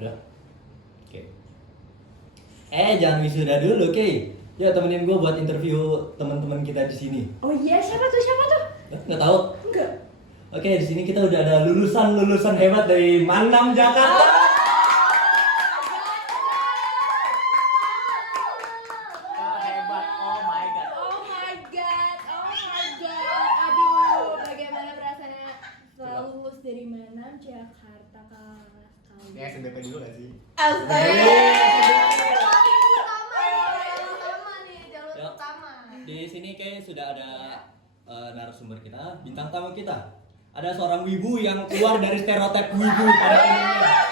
Udah. Oke. Jangan wisuda dulu, Oke. Ya temenin gue buat interview teman-teman kita di sini. Oh iya, siapa tuh? Nggak tahu? Enggak. Oke, di sini kita udah ada lulusan hebat dari Manam Jakarta. Hebat, oh my god. Aduh, bagaimana perasaannya setelah lulus dari Manam Jakarta kelas kali? Ini SNBP dulu gak sih? Di sini kayak sudah ada narasumber kita, bintang tamu kita. Ada seorang wibu yang keluar dari stereotip wibu pada umumnya.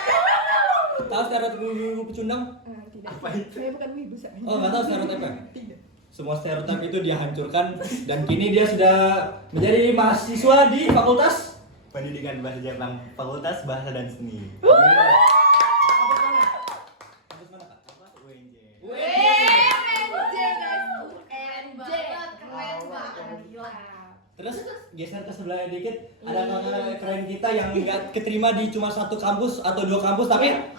Tahu stereotip wibu pecundang? Tidak. Apa itu? Saya bukan wibu, saya. Oh, nggak tahu stereotipnya? Tidak. Semua stereotip itu dia hancurkan dan kini dia sudah menjadi mahasiswa di Fakultas Pendidikan Bahasa Jepang, Fakultas Bahasa dan Seni. Kampus mana? Kampus mana, Kak? Apa? UNJ. Terus geser ke sebelah dikit, ada kakak keren kita yang nggak keterima di cuma satu kampus atau dua kampus tapi 4.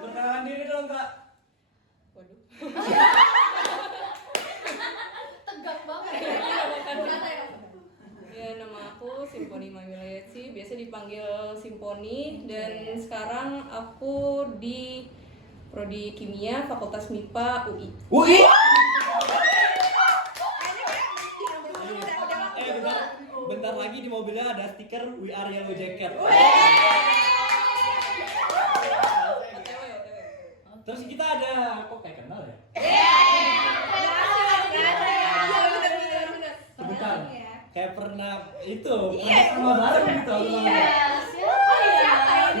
Perkenalan diri dong, Kak. Waduh. Tegak banget. Ya, nama aku Simponi Mawilayatsi, biasa dipanggil Simponi, dan sekarang aku di Prodi Kimia Fakultas MIPA UI. UI. Bentar lagi di mobilnya ada stiker We Are Yellow Jacket. OTW. Terus kita ada kok kayak kenal ya? Sebentar. Kayak pernah itu, pernah sama bareng gitu.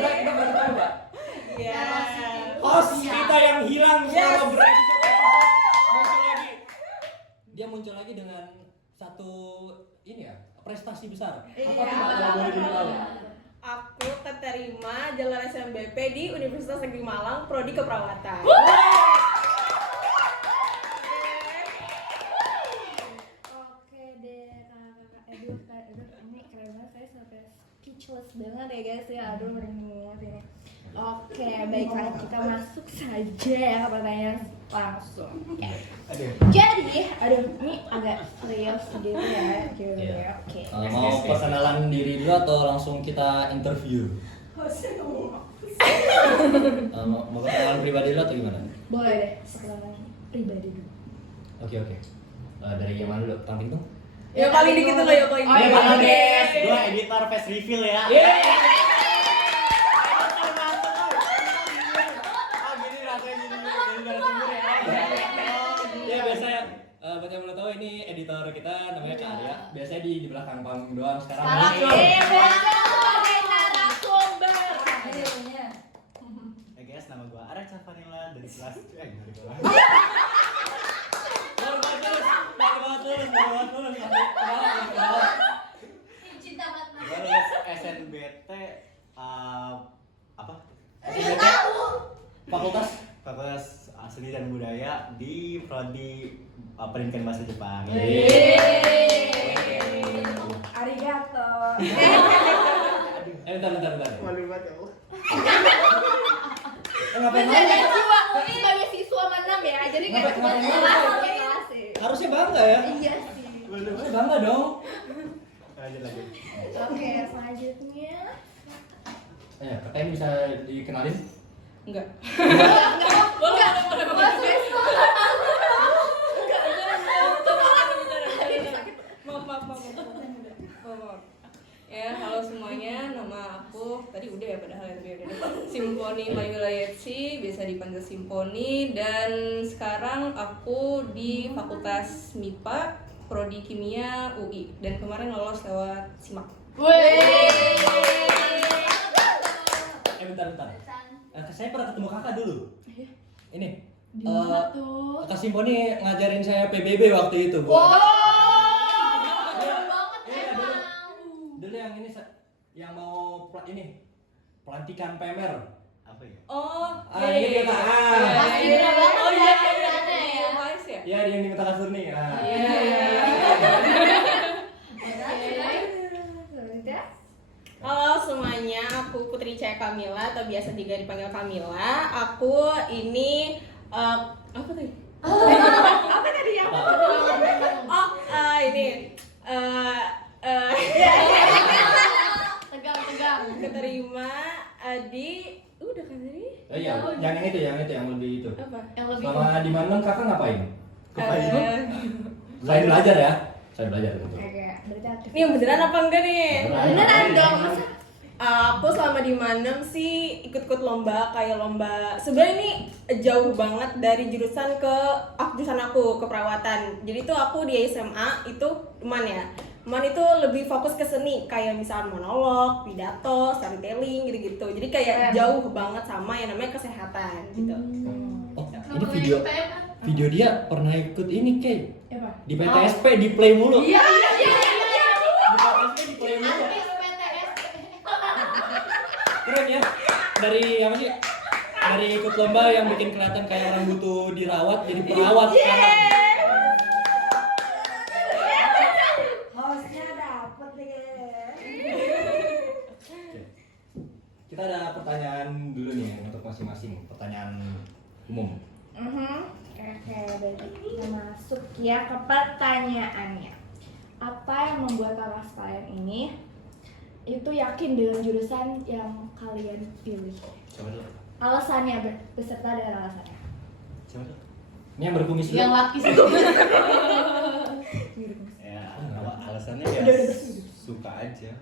Kita baru tahu, Pak. Iya. Host kita yang hilang selama berepisode muncul lagi. Dia muncul lagi dengan satu ini ya, prestasi besar. Apa tuh, Pak, kalau boleh diberitahu? Aku keterima jalur SNBP di Universitas Negeri Malang, Prodi Keperawatan. Oke deh, kakak. Aduh, ini keren banget, saya sampai speechless banget ya guys ya. Aduh, merenung ini. Oke, baiklah, kita masuk saja ya ke pertanyaan langsung. Aduh. Jadi, ini agak serius sedikit ya. Iya. Oke. Mau perkenalan diri dulu atau langsung kita interview? Mau perkenalan pribadi dulu atau gimana? Boleh deh, perkenalan pribadi dulu. Oke. Dari yang mana dulu? Tamping tuh? Ya paling dikit dulu ya, poin. Oh, iya, Halo oke. guys, gue editor face reveal ya. Gini rasanya jadi narasumber ya. Ya biasanya buat yang belum tahu ini editor kita namanya Kak Arya. Biasanya di belakang panggung doang sekarang. Guys, nama gue Arya Cavanila dari kelas dari kelas. Gue lulus SNBT apa? SNBT Fakultas Seni dan Budaya di Prodi Pendidikan Bahasa Jepang. Arigato. Bentar. Malu banget ya. Ngapain Bener, lagi? sebagai siswa Manam ya, jadi kayak Ngapain cuma lagi? kelas sih. Harusnya bangga ya. Iya sih. Harusnya bangga dong. Lanjut. Oke, selanjutnya. Katanya bisa dikenalin? Enggak. Enggak. Maaf. Ya, halo semuanya, nama aku tadi udah ya, padahal yang tadi udah. Simponi Mawilayatsi, biasa dipanggil Simponi, dan sekarang aku di Fakultas MIPA, Prodi Kimia UI, dan kemarin lolos lewat SIMAK. Bentar. Saya pernah ketemu kakak dulu. Ini. Di mana tuh? Kak Simponi ngajarin saya PBB waktu itu. Dulu yang ini yang mau pelantikan PMR. Apa ya? Oh, Iya, Kak. Oh iya, Mas ya? Iya, yang diminta kasur nih. Iya. Selanjutnya. semuanya, aku Putri Caya Kamila atau biasa juga dipanggil Kamila. Aku ini apa tadi? Apa tadi ya? Oh, ini Tegang. keterima di udah kan tadi? Oh iya, yang itu yang lebih itu. Apa? Yang lebih Selama di Malang kakak ngapain? Ngapain? Selain belajar ya? Saya belajar betul. Oke, berarti aktif. Ini yang beneran apa enggak nih? Beneran dong. Masa? Aku selama di Mandem sih ikut-ikut lomba kayak lomba. Sebenarnya ini jauh banget dari jurusan jurusan aku keperawatan. Jadi tuh aku di SMA itu Man itu lebih fokus ke seni kayak misalnya monolog, pidato, storytelling gitu-gitu. Jadi kayak jauh banget sama yang namanya kesehatan gitu. Oh, ini video dia pernah ikut ini Kay. Apa? Di PTSP di play mulu. Iya. Di PTSP di play mulu. Keren ya. Dari apa sih? Dari ikut lomba yang bikin kelihatan kayak orang butuh dirawat jadi perawat sekarang. Hostnya dapet nih. Kita ada pertanyaan dulu nih untuk masing-masing, pertanyaan umum. Oke, berarti kita masuk ya ke pertanyaannya. Apa yang membuat kakak sekalian ini itu yakin dengan jurusan yang kalian pilih? Coba dulu. Alasannya beserta dengan alasannya. Coba dulu. Ini yang berkumis dulu. Yang laki sih. Ya, alasannya ya suka aja.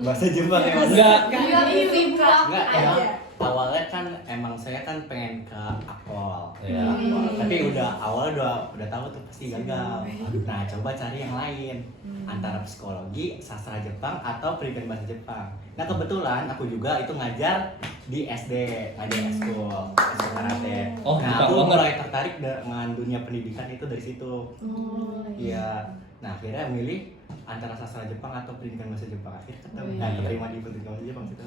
Bahasa Jepang emang. Enggak. Enggak, emang awalnya kan emang saya kan pengen ke Akpol. Ya. Tapi awalnya udah tahu tuh pasti gagal. Nah, coba cari yang lain. Antara psikologi, sastra Jepang atau pendidikan bahasa Jepang. Nah, kebetulan aku juga itu ngajar di SD, ngajar school karate. Oh, nah, bukan aku banget. mulai tertarik dengan dunia pendidikan itu dari situ. Iya. Nah, akhirnya milih antara sastra Jepang atau pendidikan bahasa Jepang. Akhirnya ketemu. Nah, keterima di pendidikan bahasa Jepang situ.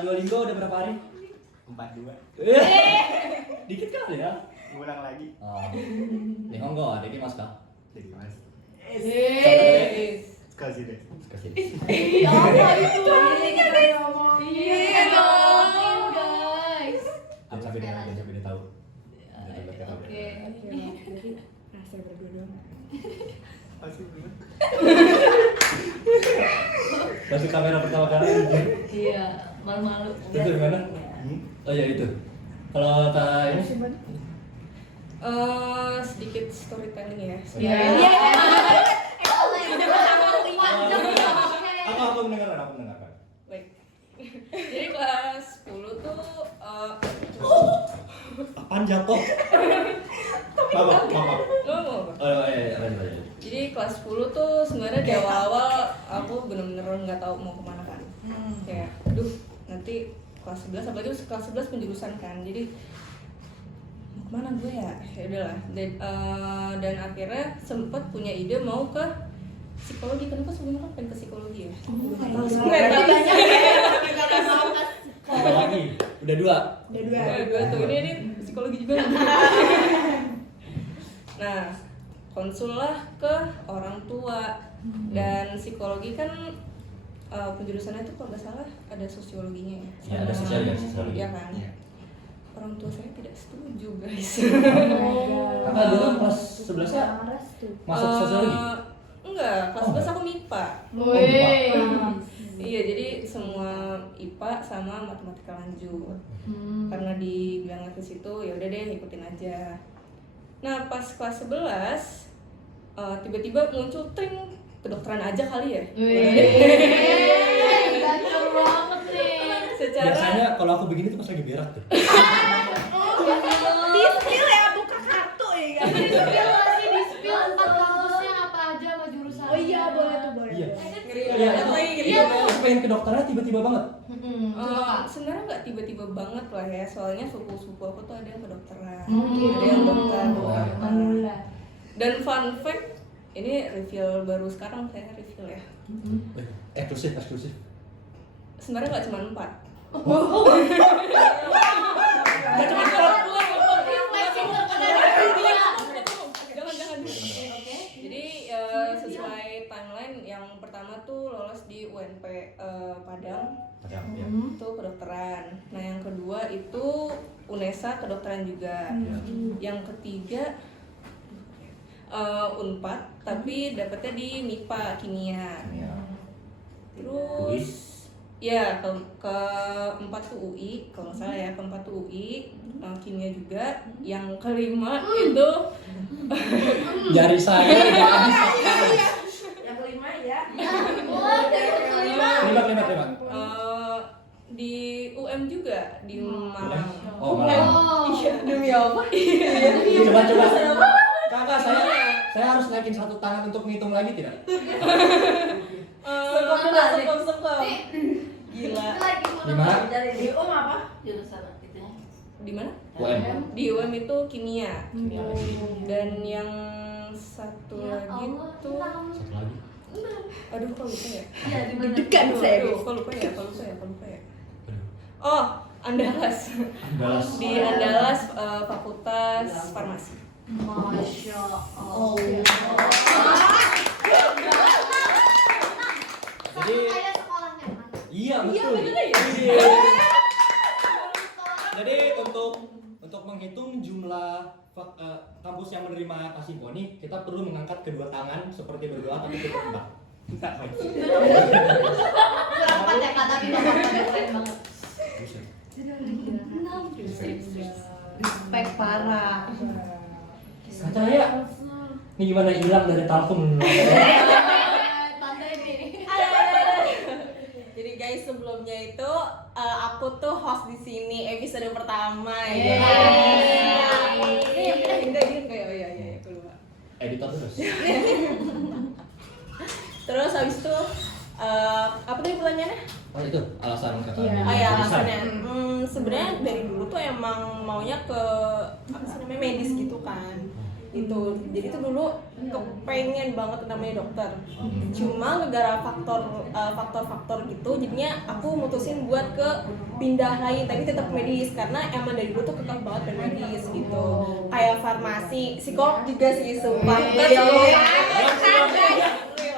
Duolingo udah berapa hari? 42. Dikit kali ya. Ngulang lagi. Oh. Nihongo ada di mas kah? Jadi mas. Yes. Kasih deh. Kasih. Iya dong, guys. Aku sampai dia tahu. Oke, berarti rasa berdua doang. Masih belum. Masuk kamera pertama kali. Iya, malu-malu. Itu gimana? Oh ya itu. Kalau tak ini Sedikit storytelling ya. Iya. Aku mendengarkan. Baik. Jadi kelas 10 tuh Apaan jatuh? Maaf. lo mau apa? Oh iya. Jadi kelas 10 tuh sebenarnya di awal-awal aku bener-bener nggak tahu mau kemana kan. Kayak, aduh nanti kelas 11 apalagi kelas 11 penjurusan kan. Jadi mau kemana gue ya? Ya udahlah. Dan akhirnya sempet punya ide mau ke psikologi. Kenapa sebelumnya kan pengen ke psikologi ya? Nggak tahu sih. Lagi. Udah dua. Dua tuh ini psikologi juga. Nah, konsul lah ke orang tua. Dan psikologi kan penjurusannya itu kalau nggak salah ada sosiologinya ya. Ya, ada sosiologi. Iya kan. Orang tua saya tidak setuju guys. Kakak dulu kelas 11 ya masuk sosiologi? Enggak, kelas 11 aku MIPA. Iya, jadi semua IPA sama matematika lanjut. Karena dibilang ke situ, ya udah deh ikutin aja. Nah, pas kelas 11 tiba-tiba muncul tring kedokteran aja kali ya. Gacor banget nih. Biasanya kalau aku begini tuh pas lagi berak tuh. Di spill ya, buka kartu ya kan. Di spill 4 kampusnya apa aja sama jurusan. Oh iya, boleh tuh, boleh. Iya. Ngeri Iya, banget lagi gitu. Aku pengen ke dokternya tiba-tiba banget. Sebenarnya nggak tiba-tiba banget lah ya, soalnya sepupu aku tuh ada yang kedokteran, gitu. ada yang dokter. Alhamdulillah. Dan fun fact, ini reveal baru sekarang saya reveal ya. Eksklusif. Sebenarnya nggak cuma 4. Jangan. Jadi pertama tuh lolos di UNP Padang, Padahal ya. itu kedokteran. Nah yang kedua itu UNESA kedokteran juga. Yang ketiga Unpad, tapi dapetnya di MIPA kimia. Ya. Terus ya keempat tuh UI, kalau nggak salah ya, keempat tuh UI, kimia juga. Yang kelima itu Jari saya udah habis. Yang kelima ya. Terima. di UM juga di Malang. Oh, Malang. Iya, demi apa? Coba. Kakak, saya harus naikin satu tangan untuk ngitung lagi tidak? Sekop. Gila. Di mana? Di apa? Jurusan itunya. Di mana? UM. Di UM itu kimia. Dan yang satu Ya lagi Allah, tuh, Satu lagi. aduh kok lupa ya? Iya, di mana? Dekat saya. Kok lupa ya? Oh, Andalas. Andalas. Di Andalas Fakultas Farmasi. Masya Allah. Jadi Kayak sekolahnya kan? iya betul. ya? Jadi untuk menghitung jumlah kampus yang menerima Kasimponi, kita perlu mengangkat kedua tangan seperti berdoa tapi tidak tembak. Kurang empat ya kak, tapi bapak-bapak keren banget. Respect parah. Kata ya, ini gimana hilang dari talkum? Tante ini. Jadi guys, sebelumnya itu aku tuh host di sini episode pertama ya. Enggak oh iya, aku lupa. Editor terus. Terus habis itu apa tadi pertanyaannya? Oh itu alasan kata. Iya. Oh ya alasannya. Sebenarnya dari dulu tuh emang maunya ke apa sih namanya medis gitu kan. Itu jadi tuh dulu kepengen banget namanya dokter. Cuma gara-gara faktor gitu jadinya aku mutusin buat ke pindah lain tapi tetap medis karena emang dari dulu tuh kekeh banget ke medis gitu. Kayak farmasi, psikolog juga sih sumpah.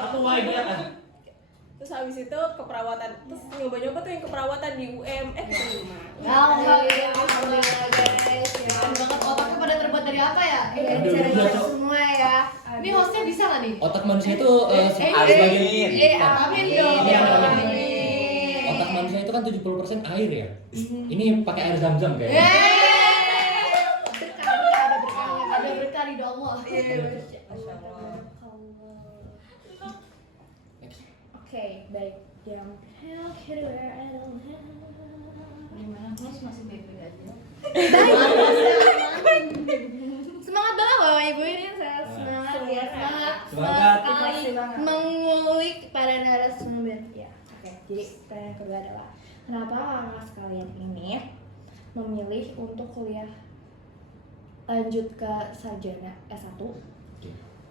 Aku wajib kan. Terus habis itu keperawatan, terus nyoba-nyoba tuh yang keperawatan di UM, keterima. Alhamdulillah guys. Keren banget. Otaknya pada terbuat dari apa ya? Aduh, Cara udah, buat Cok. semua ya. Ini hostnya bisa nggak nih? Otak manusia itu Amin. Amin dong. Iya, amin. Amin. Otak manusia itu kan 70% air ya. Ini pakai air zam-zam kayaknya. Ada berkah di Allah. Masya Allah. Oke, baik. Yang Gimana? Terus masih baik-baik aja. semangat banget loh ibu ini, saya semangat ya, Semangat. sekali mengulik para narasumber ya. Oke, jadi pertanyaan kedua adalah kenapa kakak sekalian ini memilih untuk kuliah lanjut ke sarjana S1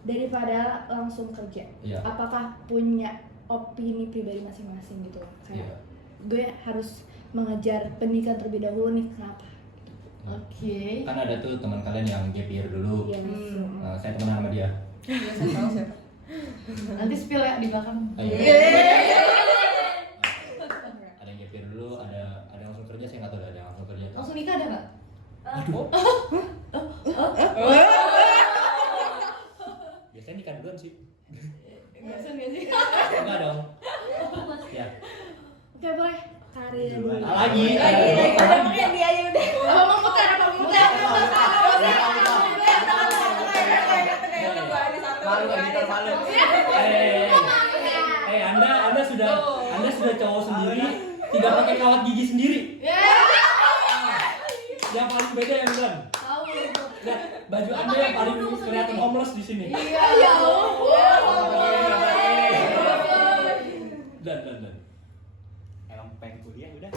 daripada langsung kerja? Iya. Apakah punya opini pribadi masing-masing gitu? Kayak Iya. gue harus mengejar pendidikan terlebih dahulu nih, kenapa? Oke. Kan ada tuh teman kalian yang gap year dulu. Iya, Mas. Saya temenan sama dia. Iya, saya tahu siapa. Nanti spill ya di belakang. Ayo. Ada yang gap year dulu, ada yang langsung kerja, saya nggak tahu ada yang langsung kerja. Langsung nikah ada nggak? Aduh. Biasanya nikah duluan sih. Langsung nggak sih? Enggak dong. Ya. Oke, boleh. Karir dulu. Lagi. Makanya dia aja udah. Mau muter. Malu editor malu. Anda sudah cowok sendiri, tidak pakai kawat gigi sendiri. Yang paling beda yang bilang. Tahu itu. Lihat, baju Anda yang paling kelihatan homeless di sini. Iya. Ya Dan. Emang pengen kuliah udah.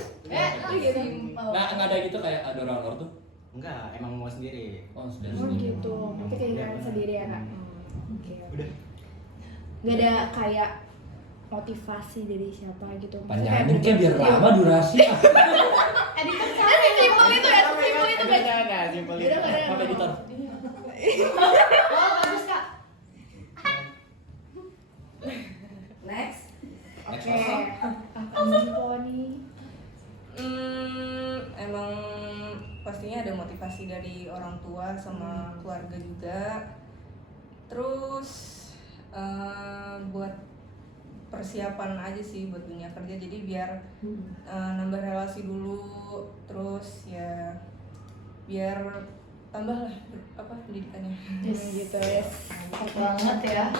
Simpel. Nah, nggak ada gitu kayak ada orang tuh. Enggak, emang mau sendiri. Oh, sudah Oh sendiri. gitu. Tapi keinginan sendiri ya, Kak. Oke. Udah. Gak ada kayak motivasi dari siapa gitu. Panjangin kayak biar lama durasi. Editor simpel itu ya, simpel itu guys. Enggak, simpel itu. Apa editor? Oh, bagus Kak. dari orang tua sama keluarga juga. Terus buat persiapan aja sih buat dunia kerja, jadi biar nambah relasi dulu, terus ya biar tambah lah pendidikannya. Gitu ya. Mantap banget ya.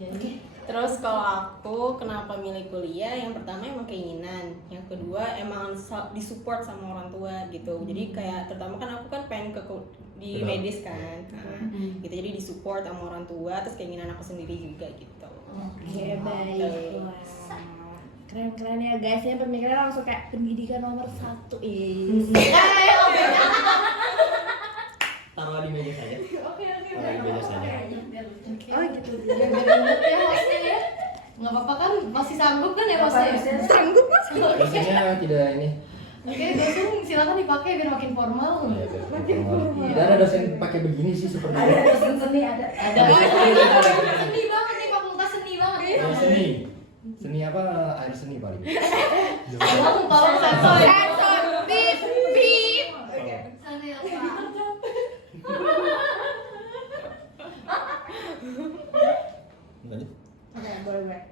Oke. Terus kalau aku kenapa milih kuliah? Yang pertama emang keinginan, yang kedua emang disupport sama orang tua gitu. Jadi kayak terutama kan aku kan pengen di medis kan, gitu jadi disupport sama orang tua, terus keinginan aku sendiri juga gitu. Oke, baiklah. Keren-keren ya guys, ya pemikiran langsung kayak pendidikan nomor 1 Taruh di meja saja. Oke. Taruh di meja saja. Oh gitu. Biar gemuk ya hostnya ya. Nggak apa-apa kan, masih sanggup kan ya hostnya? Sanggup Mas. Biasanya tidak ini. Oke, dosen silakan dipakai biar makin formal. Tidak ada dosen pakai begini sih seperti Ada itu. dosen seni ada. Seni banget nih, fakultas seni banget nih. Seni. Seni apa? Air seni paling. Tolong sensor ya. Sensor, bip, bip. Seni apa? Lanjut. Oke, boleh.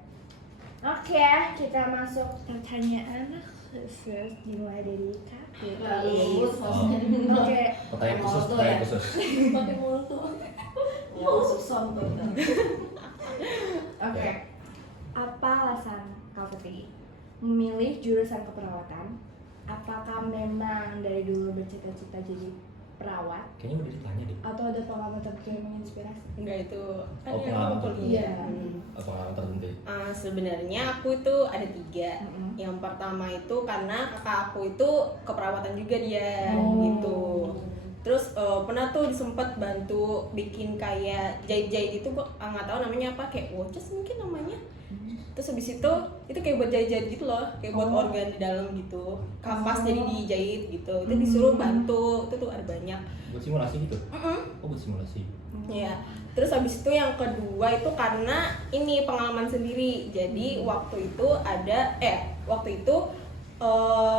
Oke, kita masuk pertanyaan khusus dimulai dari Kak. Lalu hostnya Oke, Pertanyaan khusus, Molto pertanyaan ya. khusus. pakai molto. Ya masuk sound tuh. oke. Apa alasan Kak Putri memilih jurusan keperawatan? Apakah memang dari dulu bercita-cita jadi perawat? Kayaknya udah ditanya deh. Atau ada pengalaman tertentu yang menginspirasi? Enggak, itu kan Oh, yang pengalaman aku kuliah. Apa pengalaman tertentu? Sebenarnya aku itu ada 3. Yang pertama itu karena kakak aku itu keperawatan juga dia gitu. Terus pernah tuh sempet bantu bikin kayak jahit-jahit itu, gua nggak tahu namanya apa, kayak watches mungkin namanya. Terus habis itu kayak buat jahit-jahit gitu loh, kayak buat organ di dalam gitu, kapas jadi dijahit gitu. Itu disuruh bantu, itu tuh ada banyak. Buat simulasi gitu? Oh, buat simulasi. Ya, terus habis itu yang kedua itu karena ini pengalaman sendiri. Jadi waktu itu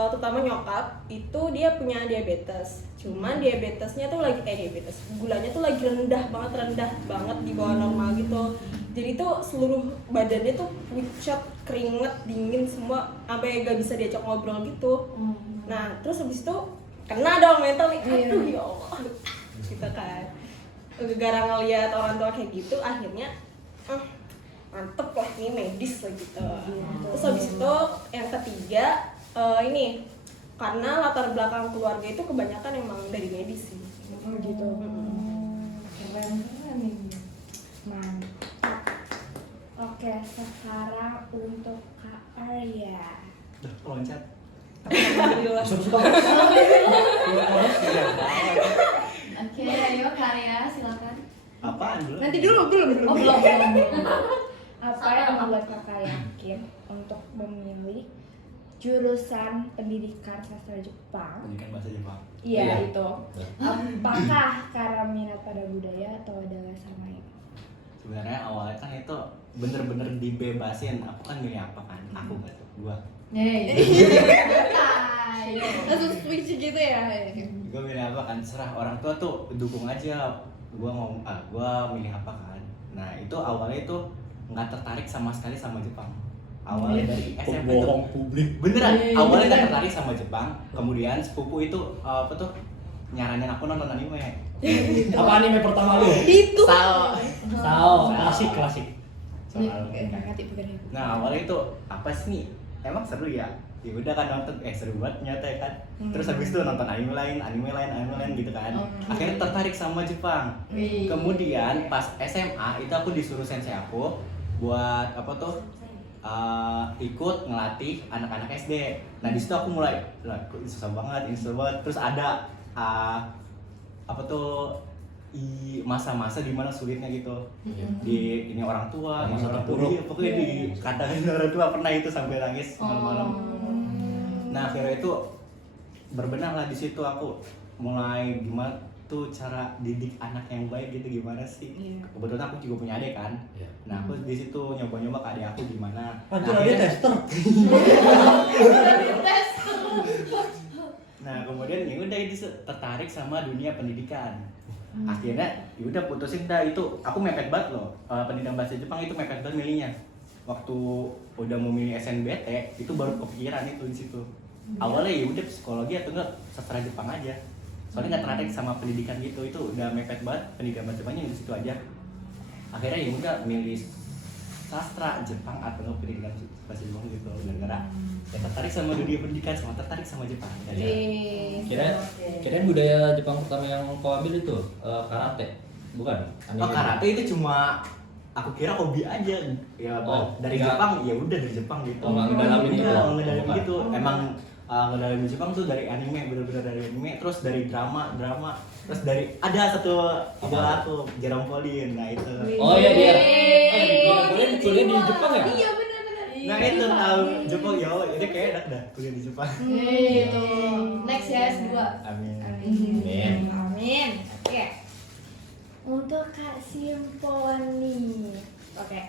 terutama nyokap itu dia punya diabetes. Cuman diabetesnya tuh lagi diabetes, gulanya tuh lagi rendah banget di bawah normal gitu. Jadi tuh seluruh badannya tuh pucat, keringet, dingin semua, sampai gak bisa diajak ngobrol gitu. Nah, terus habis itu kena dong mental nih, aduh ya Allah, gitu kan. Gara-gara ngeliat orang tua kayak gitu, akhirnya mantep lah, ini medis lah gitu. Terus habis itu yang ketiga ini karena latar belakang keluarga itu kebanyakan emang dari medis sih. Oh gitu. Keren nih. Mantap. Oke, sekarang untuk Kak Arya. Loncat. Alhamdulillah. Oke, ayo Karya silakan. Apaan dulu? Nanti dulu. Oh belum. Apa yang membuat Kakak yakin untuk memilih jurusan pendidikan sastra Jepang? Pendidikan bahasa Jepang. Iya, Iya. itu. Apakah karena minat pada budaya atau ada alasan lain? Sebenarnya awalnya kan itu bener-bener dibebasin. Aku kan milih apa kan? Aku nggak tahu. Gua Langsung switch gitu ya? milih apa kan? Serah orang tua tuh dukung aja. Gua milih apa kan? Nah itu awalnya itu nggak tertarik sama sekali sama Jepang. Awalnya dari SMP tuh. Pembohong publik. Beneran, awalnya nggak tertarik sama Jepang. Kemudian sepupu itu nyaranin aku nonton anime. Apa anime pertama lu? Itu. Sao, klasik. Soal Nah awalnya itu apa sih nih? Emang seru ya? Ya udah kan nonton, seru banget nyata ya kan. Terus habis itu nonton anime lain gitu kan. Akhirnya tertarik sama Jepang. Kemudian pas SMA itu aku disuruh sensei aku buat ikut ngelatih anak-anak SD. Nah di situ aku mulai, kok susah banget. Terus ada masa-masa dimana sulitnya gitu. Di ini orang tua, Masa ini orang terpuruk. tua, pokoknya dikatakan orang tua pernah itu sampai nangis malam-malam. Nah akhirnya itu berbenah lah di situ aku mulai gimana tuh cara didik anak yang baik gitu gimana sih. Kebetulan aku juga punya adik kan. Iya. Nah aku di situ nyoba-nyoba ke adik aku gimana. Anjir, Nah, dia akhirnya- tester. Nah kemudian ya udah itu tertarik sama dunia pendidikan. Akhirnya ya udah putusin dah itu. Aku mepet banget loh. Pendidikan bahasa Jepang itu mepet banget milihnya. Waktu udah mau milih SNBT itu baru kepikiran itu di situ. Awalnya ya udah psikologi atau enggak sastra Jepang aja. Soalnya nggak tertarik sama pendidikan gitu. Itu udah mepet banget pendidikan bahasa Jepangnya di situ aja. Akhirnya ya udah milih sastra Jepang atau enggak pendidikan bahasa Jepang gitu. Gara-gara ya tertarik sama dunia pendidikan sama tertarik sama Jepang. Kirain budaya Jepang pertama yang kau ambil itu karate, bukan? Oh karate itu cuma aku kira hobi aja ya dari enggak. Jepang ya udah dari Jepang gitu. Oh, nggak ngedalamin gitu? Iya, ngedalamin Bukan. gitu. Emang ngedalamin Jepang tuh dari anime, bener-bener dari anime, terus dari drama, terus dari ada satu idola aku Jerome Pauline, nah itu. Oh iya dia. Oh, boleh kuliah di Jepang ya? Iya benar. Nah itu tahu Jepang ya, ini kayak enak dah kuliah di Jepang. Gitu. Next ya S2. Amin. Amin. Oke. Untuk Kak Simponi. Oke.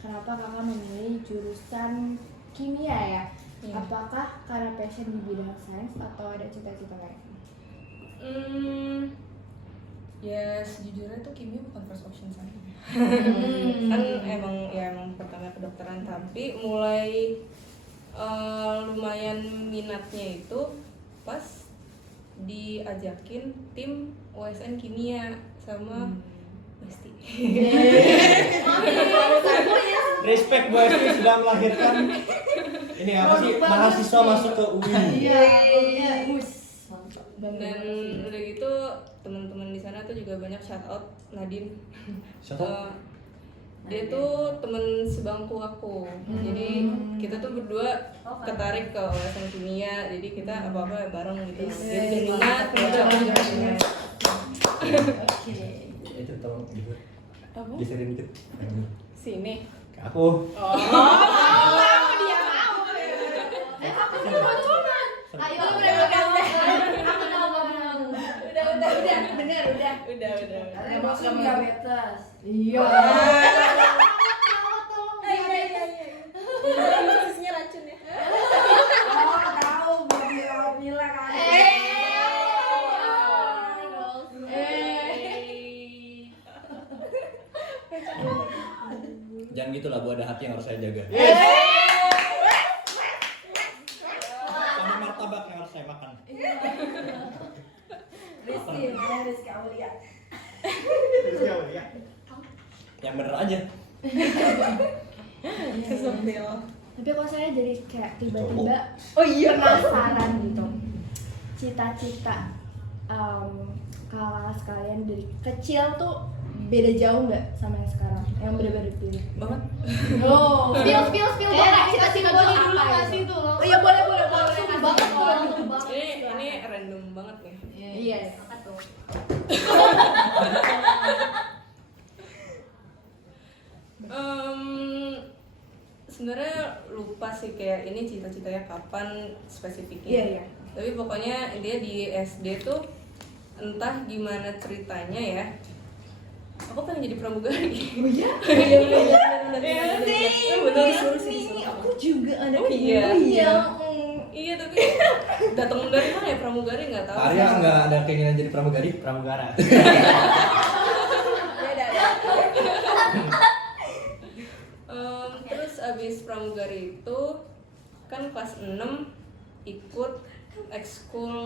Kenapa kakak memilih jurusan kimia ya? Apakah karena passion di bidang sains atau ada cita-cita lain? Ya sejujurnya tuh kimia bukan first option saya. Kan emang pertama kedokteran, tapi mulai lumayan minatnya itu pas diajakin tim USN kimia sama Besti. Respect buat yang sudah melahirkan ini apa sih mahasiswa masuk ke UI. Iya, Dan udah gitu teman-teman di sana tuh juga banyak shout out Nadine. Siapa? Dia tuh temen sebangku aku. Jadi kita tuh berdua ketarik ke USN kimia. Jadi kita apa-apa bareng gitu. Dia juga minat, aku juga minat. Itu tolong gitu. Apa? Geserin dikit. Sini. Ke aku. Ayo aku tahu. Udah. Emang diabetes. Iya. Prosesnya racun ya. Tahu biar Mila kan. Jangan gitulah, Bu, ada hati yang harus saya jaga. Sama martabak yang harus saya makan. Rizky Aulia. Yang bener aja. Kesentil. Tapi kok saya jadi kayak tiba-tiba penasaran gitu. Cita-cita kakak sekalian dari kecil tuh beda jauh nggak sama yang sekarang? Yang bener-bener pilih. Banget. Oh, Spill. Kayak cita-cita Boni dulu dulu apa kasih gitu? tuh. Oh iya boleh. Langsung banget. Ini random banget nih. Iya. Sebenarnya lupa sih kayak ini cita-citanya kapan spesifiknya. Iya. Tapi pokoknya dia di SD tuh entah gimana ceritanya ya. Aku pengen jadi pramugari. Oh iya? Bener. Aku juga ada. Oh iya. Iya. Iya tapi datang dari mana ya pramugari nggak tahu. Arya nggak ada keinginan jadi pramugari? Pramugara. Terus abis pramugari itu kan kelas 6 ikut ekskul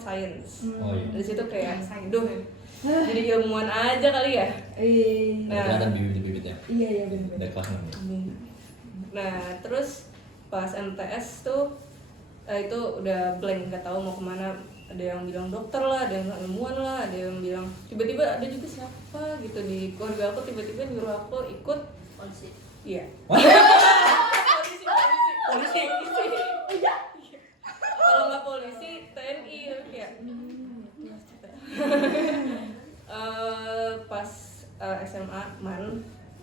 science. Oh iya. Dari situ kayak, duh, jadi ilmuwan aja kali ya. Nah, kelihatan bibit-bibit ya. Iya benar. Dari kelas 6 ya. Nah terus pas MTS tuh itu udah blank, nggak tahu mau kemana. Ada yang bilang dokter lah, ada yang ilmuwan lah, ada yang bilang tiba-tiba ada juga siapa gitu di keluarga aku tiba-tiba nyuruh aku ikut Polisi. iya. Polisi. Kalau nggak polisi TNI kayak pas SMA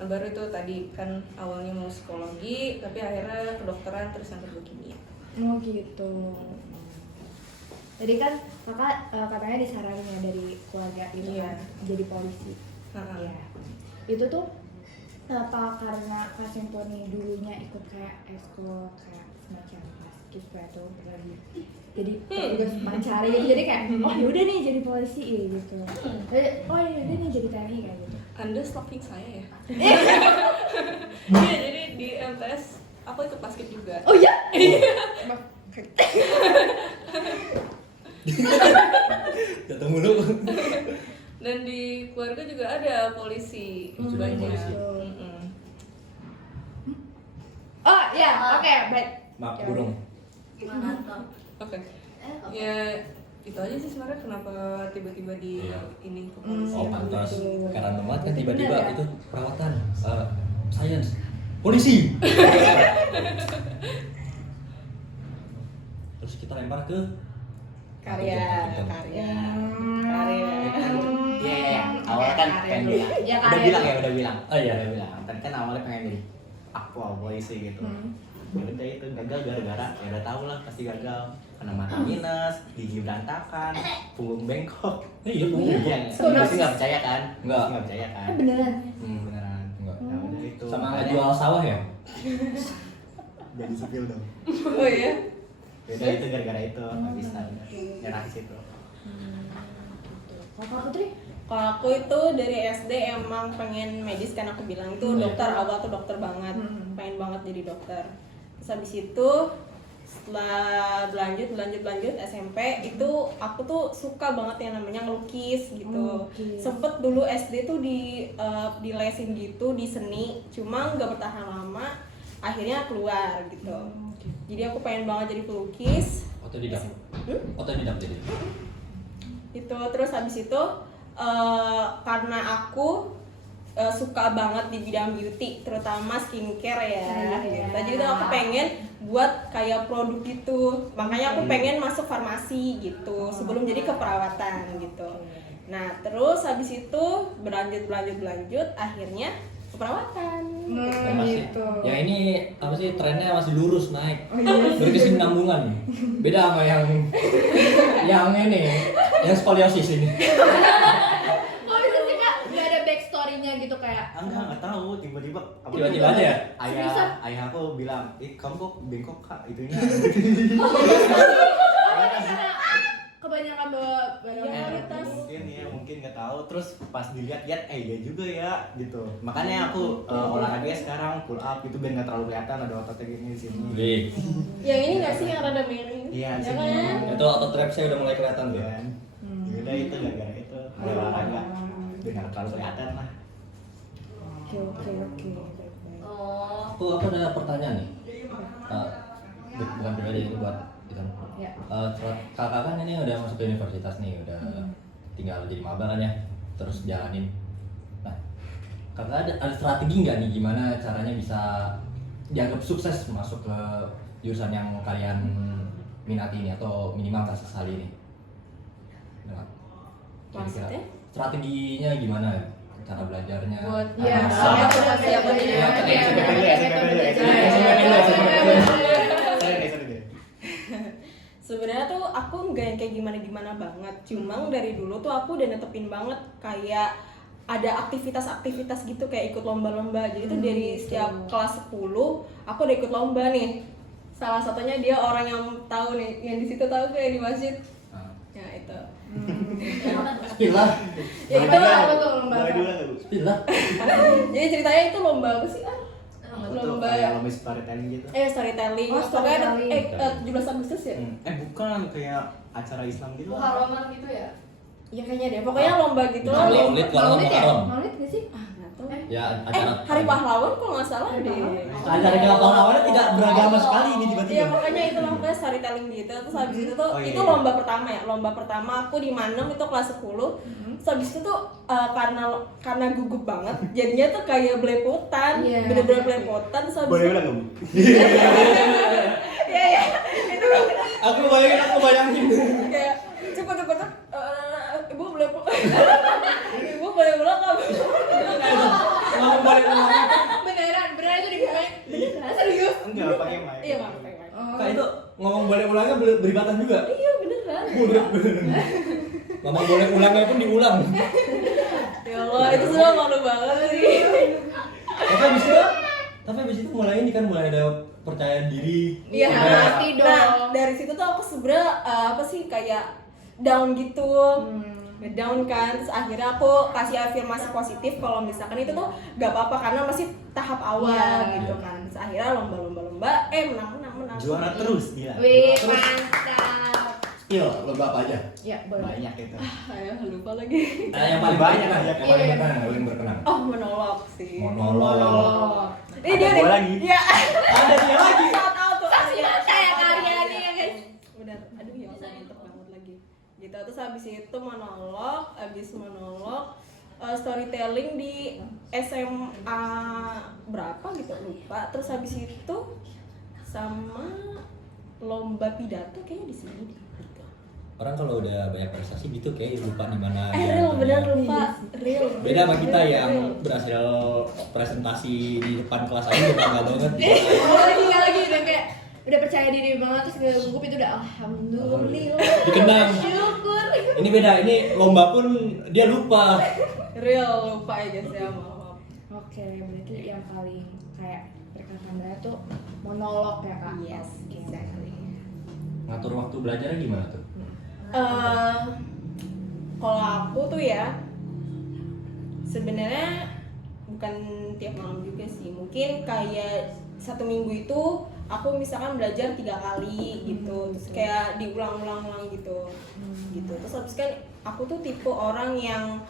baru itu tadi kan awalnya mau psikologi tapi akhirnya kedokteran terus yang kedua kimia. Oh gitu. Jadi kan kakak katanya disaranin ya dari keluarga ini Iya. kan jadi polisi. Heeh. Iya. Itu tuh apa karena Kak Simponi dulunya ikut kayak ekskul kayak semacam paskibra tuh lagi jadi petugas mencari gitu. Jadi kayak oh yaudah nih jadi polisi gitu. Oh yaudah nih jadi TNI kayak gitu. Anda stalking saya ya? Iya, jadi di MTS aku ikut basket juga. Oh iya? Jatuh mulu. Dan di keluarga juga ada polisi. Juga ada polisi. Mm-mm. Oh iya, oke, baik. Maaf burung. Oke. Ya itu aja sih sebenarnya kenapa tiba-tiba di Iya. ini kepolisian. Oh pantas. Karena teman kan Bener tiba-tiba ya? itu perawatan, sains, polisi. Terus kita lempar ke Karya. Iya, awalnya kan pengen bilang. Ya, Udah karya. bilang ya, udah bilang. Oh, iya. Udah bilang. Tadi kan awalnya pengen jadi aqua polisi gitu. Ya udah itu gagal gara-gara ya udah tau lah pasti gagal. Karena mata minus, gigi berantakan, punggung bengkok. Iya, punggung. Iya, pasti nggak percaya kan? Nggak. Pasti nggak percaya kan? Beneran. Beneran. Enggak. Ya udah itu. Sama nggak Makanya jual sawah ya? jadi sipil dong. Oh iya. Ya udah itu gara-gara itu nggak bisa. Nyerah di situ. Kakak Putri? Kalau aku itu dari SD emang pengen medis kan aku bilang itu dokter, awal tuh dokter banget, pengen banget jadi dokter. Terus habis itu setelah berlanjut SMP itu aku tuh suka banget yang namanya ngelukis gitu. Sempet dulu SD tuh di lesin gitu di seni, cuma nggak bertahan lama, akhirnya keluar gitu. Jadi aku pengen banget jadi pelukis. Otodidak. Otodidak jadi. Itu terus habis itu karena aku suka banget di bidang beauty terutama skincare ya gitu. Jadi tuh aku pengen buat kayak produk gitu, makanya aku pengen masuk farmasi gitu sebelum jadi keperawatan gitu. Nah terus habis itu berlanjut akhirnya keperawatan. Ya, masih. gitu. Ya ini apa sih trennya masih lurus naik. Berkesinambungan. Beda sama yang ini, yang skoliosis ini. Kok bisa sih Kak? Gak ada backstory-nya gitu kayak Enggak tahu tiba-tiba Tiba-tiba aja ya? ayah aku bilang kamu kok bengkok kak itunya. kebanyakan bawa barang mungkin nggak tahu terus pas dilihat-lihat iya juga ya gitu makanya aku olahraga sekarang pull up itu biar nggak terlalu kelihatan ada ototnya gini di sini. Wih. Yang ini nggak sih yang rada miring? Iya Ya sini. kan? Itu otot trapsnya udah mulai kelihatan tuh. Kan. Udah itu gara-gara itu olahraga biar nggak terlalu kelihatan lah. Oke. Aku ada pertanyaan nih. Bukan pribadi itu buat kita. Ya. Kakak kan ini udah masuk ke universitas nih, udah tinggal jadi maba kan ya, terus jalanin. Nah, kakak ada strategi nggak nih gimana caranya bisa dianggap sukses masuk ke jurusan yang kalian minati ini atau minimal nggak sesali ini? Nah, kira-kira Maksudnya? strateginya gimana? Cara belajarnya? Buat Ya, siapa nih? Sebenarnya tuh aku nggak yang kayak gimana banget, cuma dari dulu tuh aku udah netepin banget kayak ada aktivitas gitu kayak ikut lomba-lomba. Jadi tuh dari setiap kelas 10 aku udah ikut lomba nih. Salah satunya dia orang yang tahu nih, yang di situ tahu kayak di masjid. Ya itu. Spill lah, Ya itu apa tuh lomba? spill lah. Jadi ceritanya itu lomba apa sih? Lomba Lomba kayak lomba storytelling gitu. Storytelling. Oh, Pokoknya storytelling. 17 Agustus ya? Bukan kayak acara Islam gitu. Muharraman gitu ya? Ya kayaknya deh. Pokoknya lomba gitu Bisa lah. Maulid kalau nggak Muharram. Maulid gak sih? Nggak tahu. Ya acara Hari Pahlawan kalau nggak salah deh. acara pahlawannya tidak beragama sekali ini Iya tiba-tiba. pokoknya itu lah pokoknya storytelling gitu. Terus habis itu tuh Oh, iya, itu iya. lomba pertama ya. Lomba pertama aku di Manem itu kelas 10. Terus habis itu tuh karena gugup banget jadinya tuh kayak belepotan, Iya. bener-bener belepotan. Terus habis Boleh itu bilang nggak bu? iya itu Aku bayangin. kayak cepet ibu belepotan. Ibu boleh pulang nggak? Ngomong balik ngomong. Beneran itu dibilangin beneran serius? Enggak pakai mic. Iya pakai. Kak itu ngomong balik ulangnya beribatan juga. Iya beneran. Ngomong boleh ulangnya pun diulang. Ya Allah itu semua malu banget sih. Tapi abis itu mulai ini kan mulai ada kepercayaan diri. Iya. pasti dong. Nah, dari situ tuh aku sebenernya apa sih kayak down gitu. Down kan, terus akhirnya aku kasih afirmasi positif kalau misalkan itu tuh gak apa-apa karena masih tahap awal Iya. gitu kan. Terus akhirnya lomba-lomba menang. Juara terus dia. Wih, mantap. Skill, lomba apa aja? Ya, boleh. Banyak itu. Ayo lupa lagi. Nah, yang paling banyak lah. Yang paling berkenan, paling berkenan. Oh, monolog sih. Monolog. Ini dia Ada gua nih. lagi. Iya. Ada dia lagi. Shout out tuh Arya. Kayak karyanya ya guys. Udah, aduh ya Allah, mantep banget lagi. Gitu, terus habis itu monolog, storytelling di SMA berapa gitu lupa. Terus habis itu sama lomba pidato kayaknya di sini deh. Gitu. Orang kalau udah banyak prestasi gitu kayak lupa di mana. Real bener lupa. Real. Beda sama kita Real. yang berhasil presentasi di depan kelas aja udah bangga banget. Tinggal lagi udah kayak udah percaya diri banget terus ke gugup itu udah alhamdulillah. Dikenang. Syukur. Ini beda, ini lomba pun dia lupa. Real lupa ya guys ya, maaf. Oke, berarti yang paling kayak berkesan banget tuh monolog ya kak. Yes, Oke, exactly. Ngatur waktu belajarnya gimana tuh? Kalau aku tuh ya sebenarnya bukan tiap malam juga sih, mungkin kayak satu minggu itu aku misalkan belajar 3 kali gitu, terus kayak diulang-ulang gitu. Terus habis kan aku tuh tipe orang yang